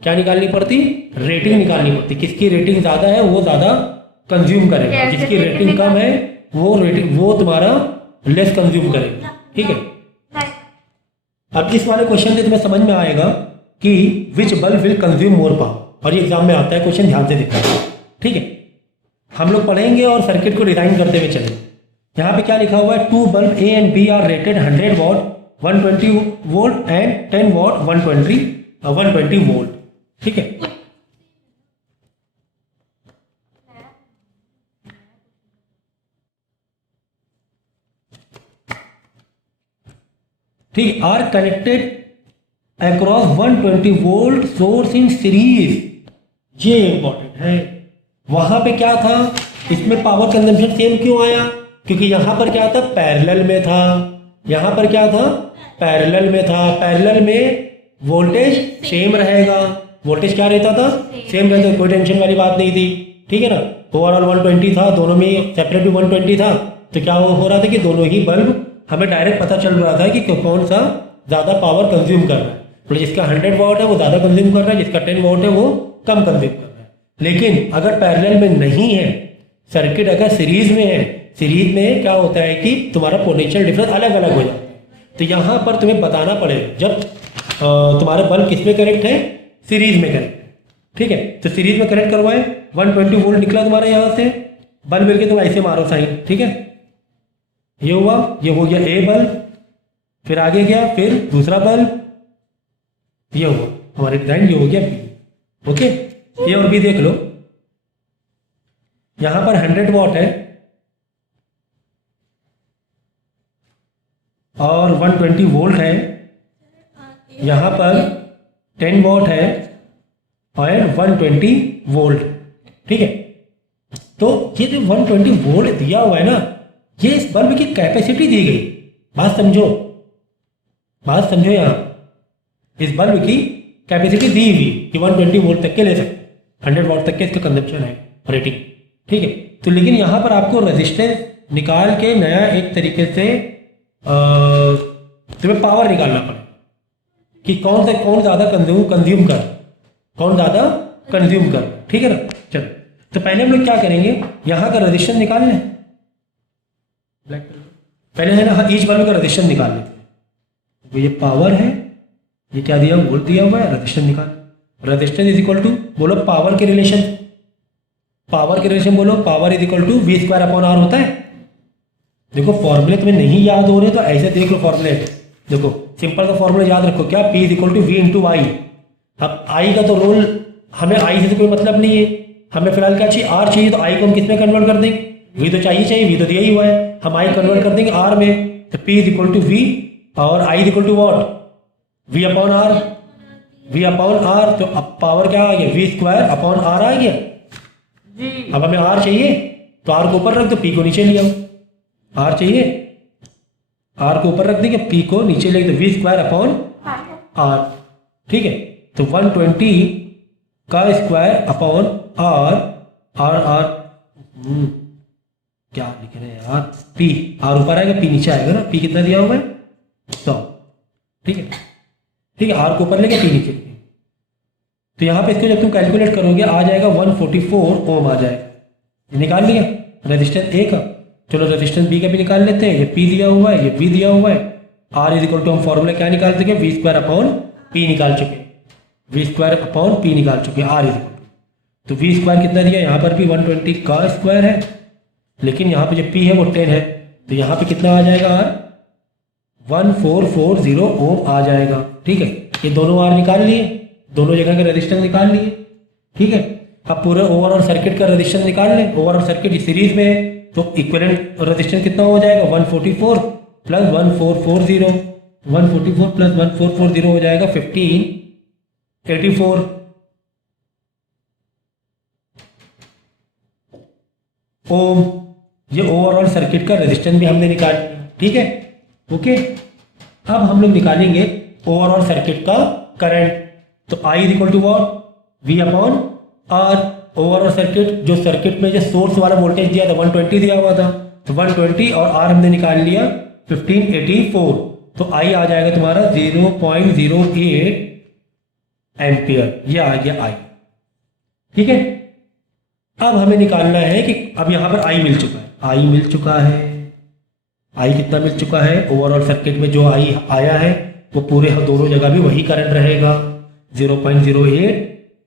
क्या निकालनी पड़ती, रेटिंग निकालनी पड़ती, किसकी रेटिंग ज्यादा है वो ज्यादा कंज्यूम करेगा, जिसकी रेटिंग कम है वो तुम्हारा लेस कंज्यूम करेगा। ठीक है, अब इस वाले क्वेश्चन से तुम्हें समझ में आएगा कि which bulb will consume more power, और ये एग्जाम में आता है क्वेश्चन, ध्यान से देखना, ठीक है। हम लोग पढ़ेंगे और सर्किट को डिजाइन करते हुए चलेंगे। यहाँ पे क्या लिखा हुआ है, 2 bulb A and B are rated 100 watt 120 volt and 10 watt 120 volt, ठीक है। ठीक, are connected across 120 volt source in series, ये इंपॉर्टेंट है। वहां पे क्या था, इसमें पावर कंजम्पशन सेम क्यों आया, क्योंकि यहां पर क्या था, पैरेलल में था, यहां पर क्या था, पैरेलल में था। पैरेलल में वोल्टेज सेम रहेगा, वोल्टेज क्या रहता था, सेम रहता, कोई टेंशन वाली बात नहीं थी, ठीक है ना। ओवरऑल 120 था, दोनों में सेपरेट भी 120 था, तो क्या हो रहा था कि दोनों ही बल्ब हमें डायरेक्ट पता चल रहा था कि कौन सा ज़्यादा पावर कंज्यूम कर रहा है। तो जिसका 100 वॉट है वो ज़्यादा कंज्यूम कर रहा है, जिसका 10 वॉट है वो कम कंज्यूम कर रहा है। लेकिन अगर पैरेलल में नहीं है सर्किट, अगर सीरीज में है, सीरीज में क्या होता है कि तुम्हारा पोटेंशियल डिफरेंस अलग अलग हो जाता है। तो यहाँ पर तुम्हें बताना पड़ेगा, जब तुम्हारे बल्ब किस में कनेक्ट है, सीरीज में कनेक्ट है, ठीक है। तो सीरीज में कनेक्ट करवाए, 120 वोल्ट निकला तुम्हारा यहाँ से, बल्ब मिलके तुम ऐसे मारो साइन, ठीक है। ये हुआ, ये हो गया ए बल्ब, फिर आगे गया, फिर दूसरा बल्ब, ये हुआ हमारे डिजाइन, ये हो गया बी, ओके। ए और बी देख लो, यहां पर 100 वॉट है और 120 वोल्ट है, यहां पर 10 वॉट है और 120 वोल्ट, ठीक है। तो ये जो 120 वोल्ट दिया हुआ है ना, ये इस बल्ब की कैपेसिटी दी गई, बात समझो, बात समझो। यहाँ इस बल्ब की कैपेसिटी दी हुई कि 120 वोल्ट तक के ले सकते, 100 वॉट तक के इसका कंजप्शन है, रेटिंग, ठीक है। तो लेकिन यहाँ पर आपको रेजिस्टेंस निकाल के नया एक तरीके से तुम्हें पावर निकालना पड़े कि कौन ज़्यादा कंज्यूम कर, कौन ज़्यादा कंज्यूम कर, ठीक है ना। चलो, तो पहले हम लोग क्या करेंगे, यहाँ का रेजिस्टेंस निकाल लें, पहले है ना ईच बल्ब का रेजिस्टेंस निकाल लेते हैं। तो ये पावर है, ये क्या दिया, वोल्ट दिया हुआ है, रेजिस्टेंस निकाल, रेजिस्टेंस इज इक्वल टू, बोलो पावर के रिलेशन, पावर के रिलेशन बोलो, power is equal to V square upon R होता है। देखो फॉर्मूले तुम्हें नहीं याद हो रहे तो ऐसे देख लो फॉर्मूले, देखो सिंपल सा फॉर्मूला याद रखो, क्या, P is equal to V into I. अब आई का तो रोल, हमें आई से तो कोई मतलब नहीं है, हमें फिलहाल क्या चाहिए, आर चाहिए, तो आई को हम किस में कन्वर्ट कर देंगे, वी तो चाहिए, वी तो दिया ही हुआ है, हम आई कन्वर्ट कर देंगे आर में। तो P is equal to V और I is equal to watt, V upon R, V upon R. तो अब पावर क्या आ गया, वी स्क्वायर अपॉन आर आ गया। अब हमें आर चाहिए तो आर को ऊपर रख दो, पी को नीचे ले आओ, आर चाहिए, आर को ऊपर रख देंगे, पी को नीचे ले, तो वी स्क्वायर अपॉन आर, ठीक है। तो 120 का square upon R, R R क्या लिख रहे हैं यार, पी, आर ऊपर आएगा, पी नीचे आएगा ना, पी कितना दिया हुआ है 100, ठीक है, ठीक है, आर को ऊपर लेके पी नीचे। तो यहाँ पे इसको जब तुम कैलकुलेट करोगे आ जाएगा 144 ओम आ जाएगा, ये निकाल लिया रेजिस्टेंस ए का। चलो रेजिस्टेंस बी का भी निकाल लेते हैं, ये पी दिया हुआ है, ये बी दिया हुआ है, आर इज इक्वल टू हम फॉर्मूला क्या निकाल चुके हैं, वी स्क्वायर अपॉन पी निकाल चुके, वी स्क्वायर अपॉन पी निकाल चुके, आर इज इक्वल टू, तो वी स्क्वायर कितना दिया, यहाँ पर भी 120 का स्क्वायर है, लेकिन यहाँ पे जो पी है वो 10 है, तो यहाँ पे कितना आ जाएगा, आर 1440 ओम आ जाएगा, ठीक है। ये दोनों आर निकाल लिए, दोनों जगह के रेजिस्टेंस निकाल लिए, ठीक है। अब पूरे ओवरऑल सर्किट का रेजिस्टेंस निकाल लें, ओवरऑल सर्किट सीरीज में है तो इक्विवेलेंट रेजिस्टेंस कितना हो जाएगा, 144 प्लस 1440, 144 प्लस 1440 हो जाएगा 1584 ओम। ये ओवरऑल सर्किट का रेजिस्टेंस भी हमने निकाल लिया, ठीक है, ओके। अब हम लोग निकालेंगे ओवरऑल सर्किट का करंट, तो I is equal to what, V upon R. Overall circuit, जो सर्किट में जो सोर्स वाला वोल्टेज दिया था 120 दिया हुआ था, तो 120 और R हमने निकाल लिया 1584, तो I आ जाएगा तुम्हारा 0.08 एम्पियर, ये आ गया I, ठीक है। अब हमें निकालना है कि अब यहाँ पर I मिल चुका है, I मिल चुका है, I कितना मिल चुका है, ओवरऑल सर्किट में जो I आया है वो पूरे दोनों जगह भी वही करंट रहेगा, 0.08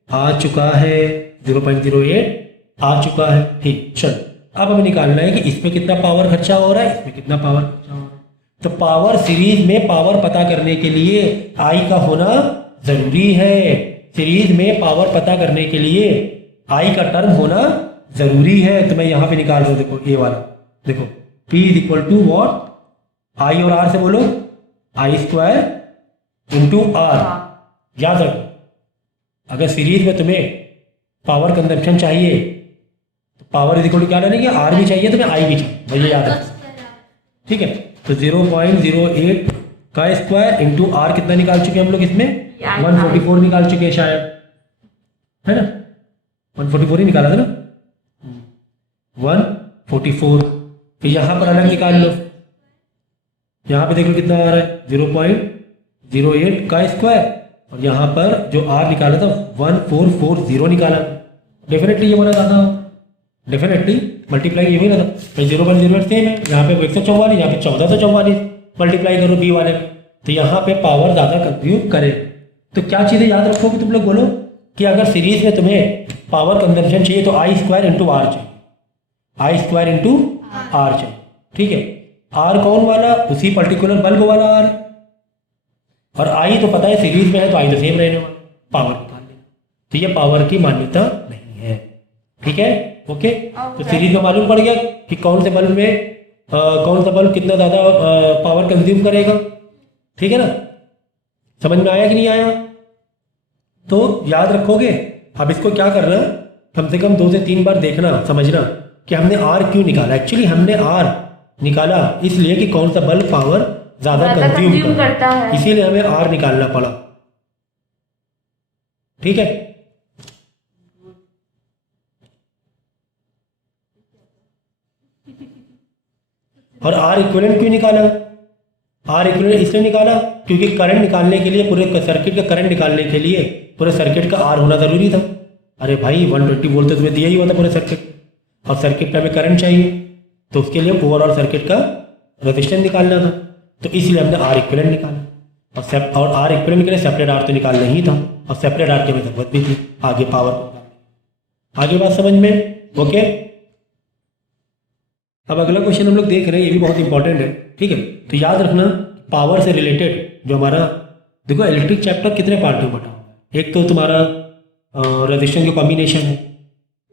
आ चुका है, 0.08 आ चुका है। ठीक, चलो अब हमें निकालना है कि इसमें कितना पावर खर्चा हो रहा है, इसमें कितना पावर खर्चा हो रहा है। तो पावर सीरीज में पावर पता करने के लिए आई का होना जरूरी है। सीरीज में पावर पता करने के लिए आई का टर्म होना जरूरी है। तो मैं यहां पे निकाल रहा हूं, देखो ये वाला, देखो P is equal to watt, I और आर से बोलो, आई स्क्वायर इंटू आर। याद रखो, अगर सीरीज में तुम्हें पावर कंजप्शन चाहिए तो पावर इज इक्वल टू क्या लेने की, आर भी चाहिए तुम्हें, आई भी चाहिए, भैया याद रखो। ठीक है, तो 0.08 का स्क्वायर इंटू आर कितना निकाल चुके हैं हम लोग इसमें, 144 निकाल चुके हैं शायद, है ना, 144 ही निकाला था ना, 144। फिर यहाँ पर अलग निकाल लो, यहाँ पे देखो कितना आ रहा है 0.08 का स्क्वायर, और यहाँ पर जो आर निकाला था 1440 निकाला। डेफिनेटली ये वाला ज़्यादा, डेफिनेटली मल्टीप्लाई ये भी ना था, 0.08 सेम है, यहाँ पे 144, यहाँ पे 1444 मल्टीप्लाई करो बी वाले में, तो यहाँ पे पावर ज़्यादा कंज्यूम करे। तो क्या चीज़ें याद रखोगे तुम लोग, बोलो कि अगर सीरीज में तुम्हें पावर कंजम्पशन चाहिए तो आई स्क्वायर इंटू आर चाहिए, आई स्क्वायर इंटू आर चाहिए। ठीक है, आर कौन वाला, उसी पर्टिकुलर बल्ब वाला आर, और आई तो पता है सीरीज में है तो आई तो सेम रहने वाला, पावर निकाल लेना। तो ये पावर की मान्यता नहीं है। ठीक है, ओके। तो सीरीज में मालूम पड़ गया कि कौन से बल्ब में कौन सा बल्ब कितना ज़्यादा पावर कंज्यूम करेगा। ठीक है ना, समझ में आया कि नहीं आया? तो याद रखोगे। अब इसको क्या करना, कम से कम 2 से 3 बार देखना, समझना कि हमने आर क्यों निकाला। एक्चुअली हमने आर निकाला इसलिए कि कौन सा बल्ब पावर ज्यादा कंज्यूम करता है, इसीलिए हमें आर निकालना पड़ा। ठीक है, और आर इक्विवेलेंट क्यों निकाला, आर इक्विवेलेंट इसलिए निकाला क्योंकि करंट निकालने के लिए, पूरे सर्किट का करंट निकालने के लिए पूरे सर्किट का आर होना जरूरी था। अरे भाई 120 वोल्ट तो तुम्हें दिया ही हुआ था पूरे सर्किट, और सर्किट में हमें करंट चाहिए, तो उसके लिए ओवरऑल सर्किट का रेजिस्टेंस निकालना था, तो इसलिए हमने आर इक्विवेलेंट निकाला। और आर इक्विवेलेंट के लिए सेपरेट आर तो निकालना ही था, और सेपरेट आर की हमें जरूरत भी थी आगे पावर को। आगे बात समझ में? ओके। अब अगला क्वेश्चन हम लोग देख रहे हैं, ये भी बहुत इंपॉर्टेंट है। ठीक है, तो याद रखना पावर से रिलेटेड जो हमारा, देखो इलेक्ट्रिक चैप्टर कितने पार्ट में बटा हुआ है। एक तो तुम्हारा रेजिस्टेंस का कॉम्बिनेशन है,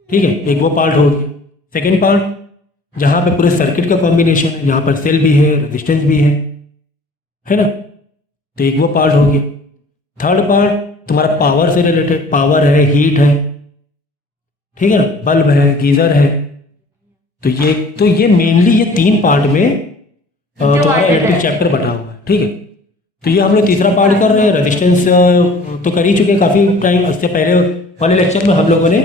ठीक है, एक वो पार्ट हो गया। सेकेंड पार्ट जहाँ पे पूरे सर्किट का कॉम्बिनेशन है, यहाँ पर सेल भी है, रेजिस्टेंस भी है ना, तो एक वो पार्ट हो गया। थर्ड पार्ट तुम्हारा पावर से रिलेटेड, पावर है, हीट है, ठीक है ना, बल्ब है, गीजर है, तो ये मेनली ये 3 पार्ट में तुम्हारा इलेक्ट्रिक चैप्टर बटा हुआ है। ठीक है, तो ये हम लोग तीसरा पार्ट कर रहे हैं। रेजिस्टेंस तो कर ही चुके हैं काफ़ी टाइम, इससे पहले वाले लेक्चर में हम लोगों ने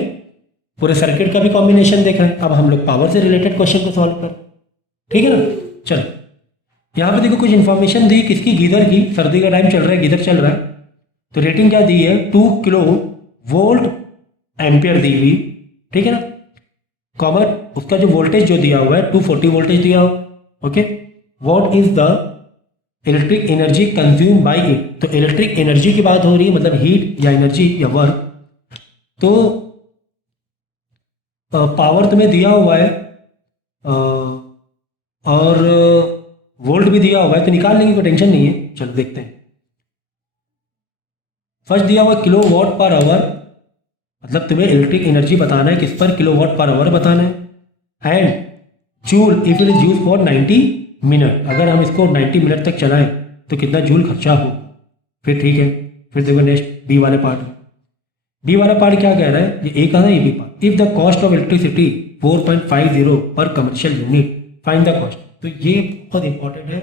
पूरे सर्किट का भी कॉम्बिनेशन देखा है। अब हम लोग पावर से रिलेटेड क्वेश्चन को सॉल्व कर, ठीक है ना। चलो यहाँ पे देखो कुछ इन्फॉर्मेशन दी किसकी, गीजर की। सर्दी का टाइम चल रहा है, गीजर चल रहा है, तो रेटिंग क्या दी है, 2 किलो वोल्ट एम्पियर दी हुई, ठीक है ना। कॉमन उसका जो वोल्टेज जो दिया हुआ है 240 वोल्टेज दिया हुआ। Okay, what is the electric energy consume by it. तो इलेक्ट्रिक एनर्जी की बात हो रही है, मतलब हीट या एनर्जी या वर्क। तो पावर तुम्हें दिया हुआ है और वोल्ट भी दिया हुआ है, तो निकाल लेंगे, कोई टेंशन नहीं है। चलो देखते हैं। फर्स्ट दिया हुआ किलो वॉट पर आवर, मतलब तुम्हें इलेक्ट्रिक एनर्जी बताना है किस पर, किलो वॉट पर आवर बताना है। And joule if it is use for 90 minute, अगर हम इसको 90 मिनट तक चलाएं तो कितना जूल खर्चा हो। फिर ठीक है, फिर देखो नेक्स्ट बी वाले पार्ट में। बी वाला पार्ट क्या कह रहा है, ये एक है ये B part. If the cost of electricity 4.50 per commercial unit, find the cost. तो ये बहुत इंपॉर्टेंट है,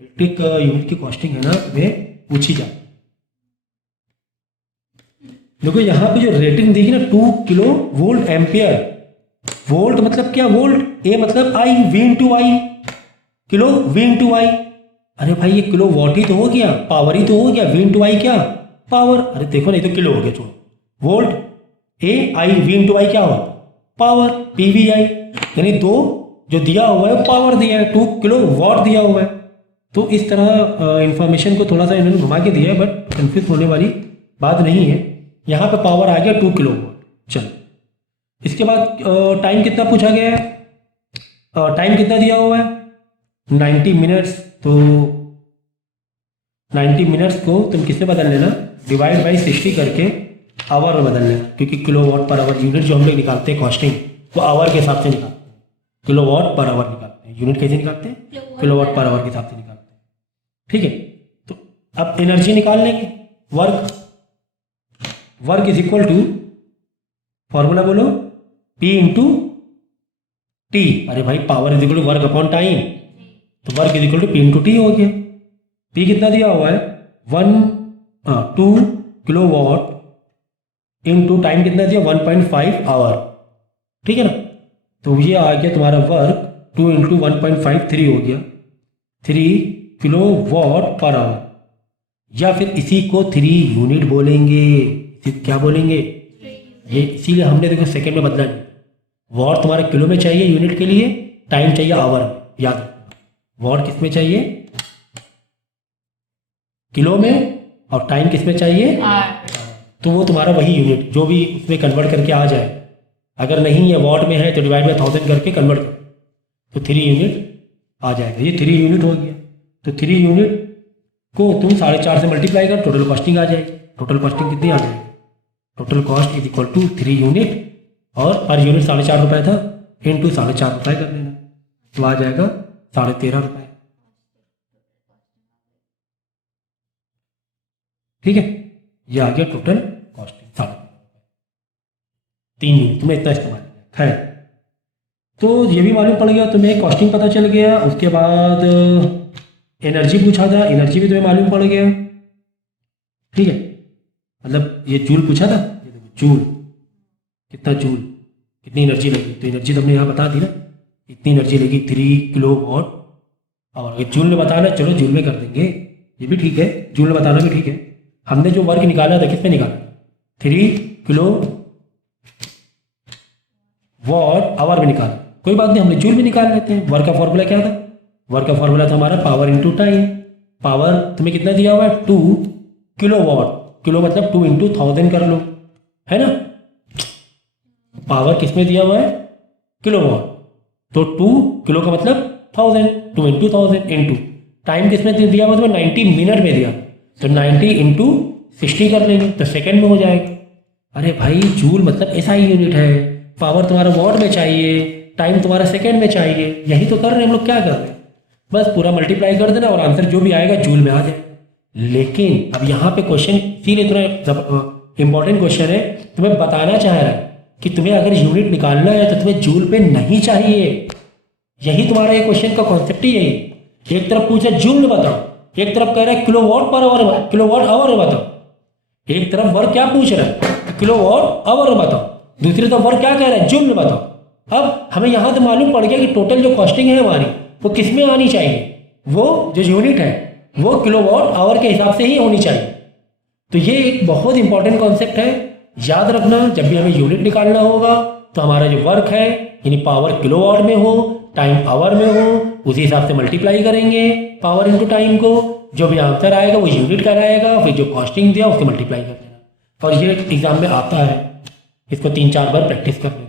इलेक्ट्रिक यूनिट की कॉस्टिंग है ना, वे पूछी जाती है। देखो यहाँ पे जो रेटिंग देखी ना, 2 किलो वोल्ट एम्पियर। वोल्ट मतलब क्या, वोल्ट ए मतलब I, V into I, kilo V into I. अरे भाई ये किलो वॉट ही तो हो गया, पावर ही तो हो गया, वी इंटू आई क्या, पावर। अरे देखो नहीं तो किलो हो गया, छोड़ो। Volt A I, V into I क्या हो, पावर, पी वी आई। यानी 2 जो दिया हुआ है पावर दिया है, 2 किलो वॉट दिया हुआ है। तो इस तरह इंफॉर्मेशन को थोड़ा सा इन्होंने घुमा के दिया है, बट कंफ्यूज होने वाली बात नहीं है। यहाँ पे पावर आ गया 2 किलोवाट। चलो इसके बाद टाइम कितना पूछा गया है, टाइम कितना दिया हुआ है 90 मिनट्स। तो 90 मिनट्स को तुम किससे बदल लेना, डिवाइड बाई 60 करके आवर में बदल लेना, क्योंकि किलोवाट पर आवर यूनिट जो हम लोग निकालते हैं कॉस्टिंग वो आवर के हिसाब से निकालते हैं, किलोवाट पर आवर निकालते हैं। यूनिट कैसे निकालते हैं, किलोवाट पर आवर के हिसाब से निकालते हैं। ठीक है, तो अब एनर्जी निकाल लेंगे। Work is equal to, formula बोलो, P इंटू टी। अरे भाई power is equal to work upon time, तो work is equal to P into t हो गया। P कितना दिया हुआ है 2 किलोवाट इंटू टाइम कितना दिया 1.5 आवर। ठीक है ना, तो ये आ गया तुम्हारा वर्क 2 इंटू 1.5 3 हो गया, 3 किलोवाट पर आवर, या फिर इसी को 3 यूनिट बोलेंगे। इसी क्या बोलेंगे, ये इसीलिए हमने देखो सेकंड में बदला नहीं। वॉट तुम्हारे किलो में चाहिए यूनिट के लिए, टाइम चाहिए आवर में, याद रखना। वॉट किस में चाहिए, किलो में, और टाइम किस में चाहिए, तो वो तुम्हारा वही यूनिट जो भी उसमें कन्वर्ट करके आ जाए। अगर नहीं है वॉट में है तो डिवाइड बाई 1000 करके कन्वर्ट कर, तो 3 यूनिट आ जाएगा। ये 3 यूनिट हो गया, तो 3 यूनिट को तुम 4.5 से मल्टीप्लाई कर, टोटल कॉस्टिंग आ जाएगी। टोटल कॉस्टिंग कितनी आ जाएगी, total cost is equal to 3 unit, और पर यूनिट 4.5 रुपये था, इंटू 4.5 रुपये कर देना, तो आ जाएगा 13.5 रुपये। ठीक है, ये आ गया टोटल कॉस्टिंग 3 यूनिट, तुम्हें इतना इस्तेमाल किया है। तो ये भी मालूम पड़ गया तुम्हें, कॉस्टिंग पता चल गया। उसके बाद एनर्जी पूछा था, एनर्जी भी तुम्हें मालूम पड़ गया। ठीक है, मतलब ये जूल पूछा था, ये देखो जूल, कितना जूल, कितनी एनर्जी लगी, तो एनर्जी तो हमने यहाँ बता दी ना, इतनी एनर्जी लगी 3 किलोवाट। और अगर जूल में बताना, चलो जूल में कर देंगे, ये भी ठीक है, जूल में बताना भी ठीक है। हमने जो वर्क निकाला था किस में निकाला, 3 किलोवाट आवर में निकाला, कोई बात नहीं, हमने जूल में निकाल लेते हैं। वर्क का फॉर्मूला क्या था, वर्क का फॉर्मूला था हमारा पावर इंटू टाइम। पावर तुम्हें कितना दिया हुआ है 2 किलोवाट, किलो मतलब 2 इंटू 1000 कर लो, है ना। पावर किस में दिया हुआ है, किलोवाट, तो 2 किलो का मतलब 1000, 2 इंटू 1000 इंटू टाइम किस में दिया हुआ, तो 90 मिनट में दिया, तो 90 इंटू 60 कर लेंगे, तो सेकेंड में हो जाएगा। अरे भाई जूल मतलब एसआई यूनिट है, पावर तुम्हारा वॉट में चाहिए, टाइम तुम्हारा सेकेंड में चाहिए, यही तो कर रहे हैं हम लोग। क्या कर रहे हैं, बस पूरा मल्टीप्लाई कर देना और आंसर जो भी आएगा जूल में आ जाए। लेकिन अब यहाँ पे क्वेश्चन इसीलिए इतना इंपॉर्टेंट क्वेश्चन है, तुम्हें बताना चाह रहा है कि तुम्हें अगर यूनिट निकालना है तो तुम्हें जूल पे नहीं चाहिए। यही तुम्हारा ये क्वेश्चन का कॉन्सेप्ट ही यही। एक तरफ पूछा जूल में बताओ, एक तरफ कह रहा है kilowatt per hour, kilowatt hour में बताओ। एक तरफ वर्क क्या पूछ रहा है, किलोवाट आवर में बताओ, दूसरी तरफ वर्क क्या कह रहा है, जूल में बताओ। अब हमें यहाँ से मालूम पड़ गया कि टोटल जो कॉस्टिंग है हमारी वो किस में आनी चाहिए, वो जो यूनिट है वो किलोवाट आवर के हिसाब से ही होनी चाहिए। तो ये एक बहुत इंपॉर्टेंट कॉन्सेप्ट है, याद रखना। जब भी हमें यूनिट निकालना होगा तो हमारा जो वर्क है यानी पावर किलोवाट में हो, टाइम आवर में हो, उसी हिसाब से मल्टीप्लाई करेंगे पावर इंटू टाइम को, जो भी आंसर आएगा वो यूनिट का रहेगा, फिर जो कॉस्टिंग दिया उससे मल्टीप्लाई कर देना। और ये एग्जाम में आता है, इसको 3-4 बार प्रैक्टिस कर लेना।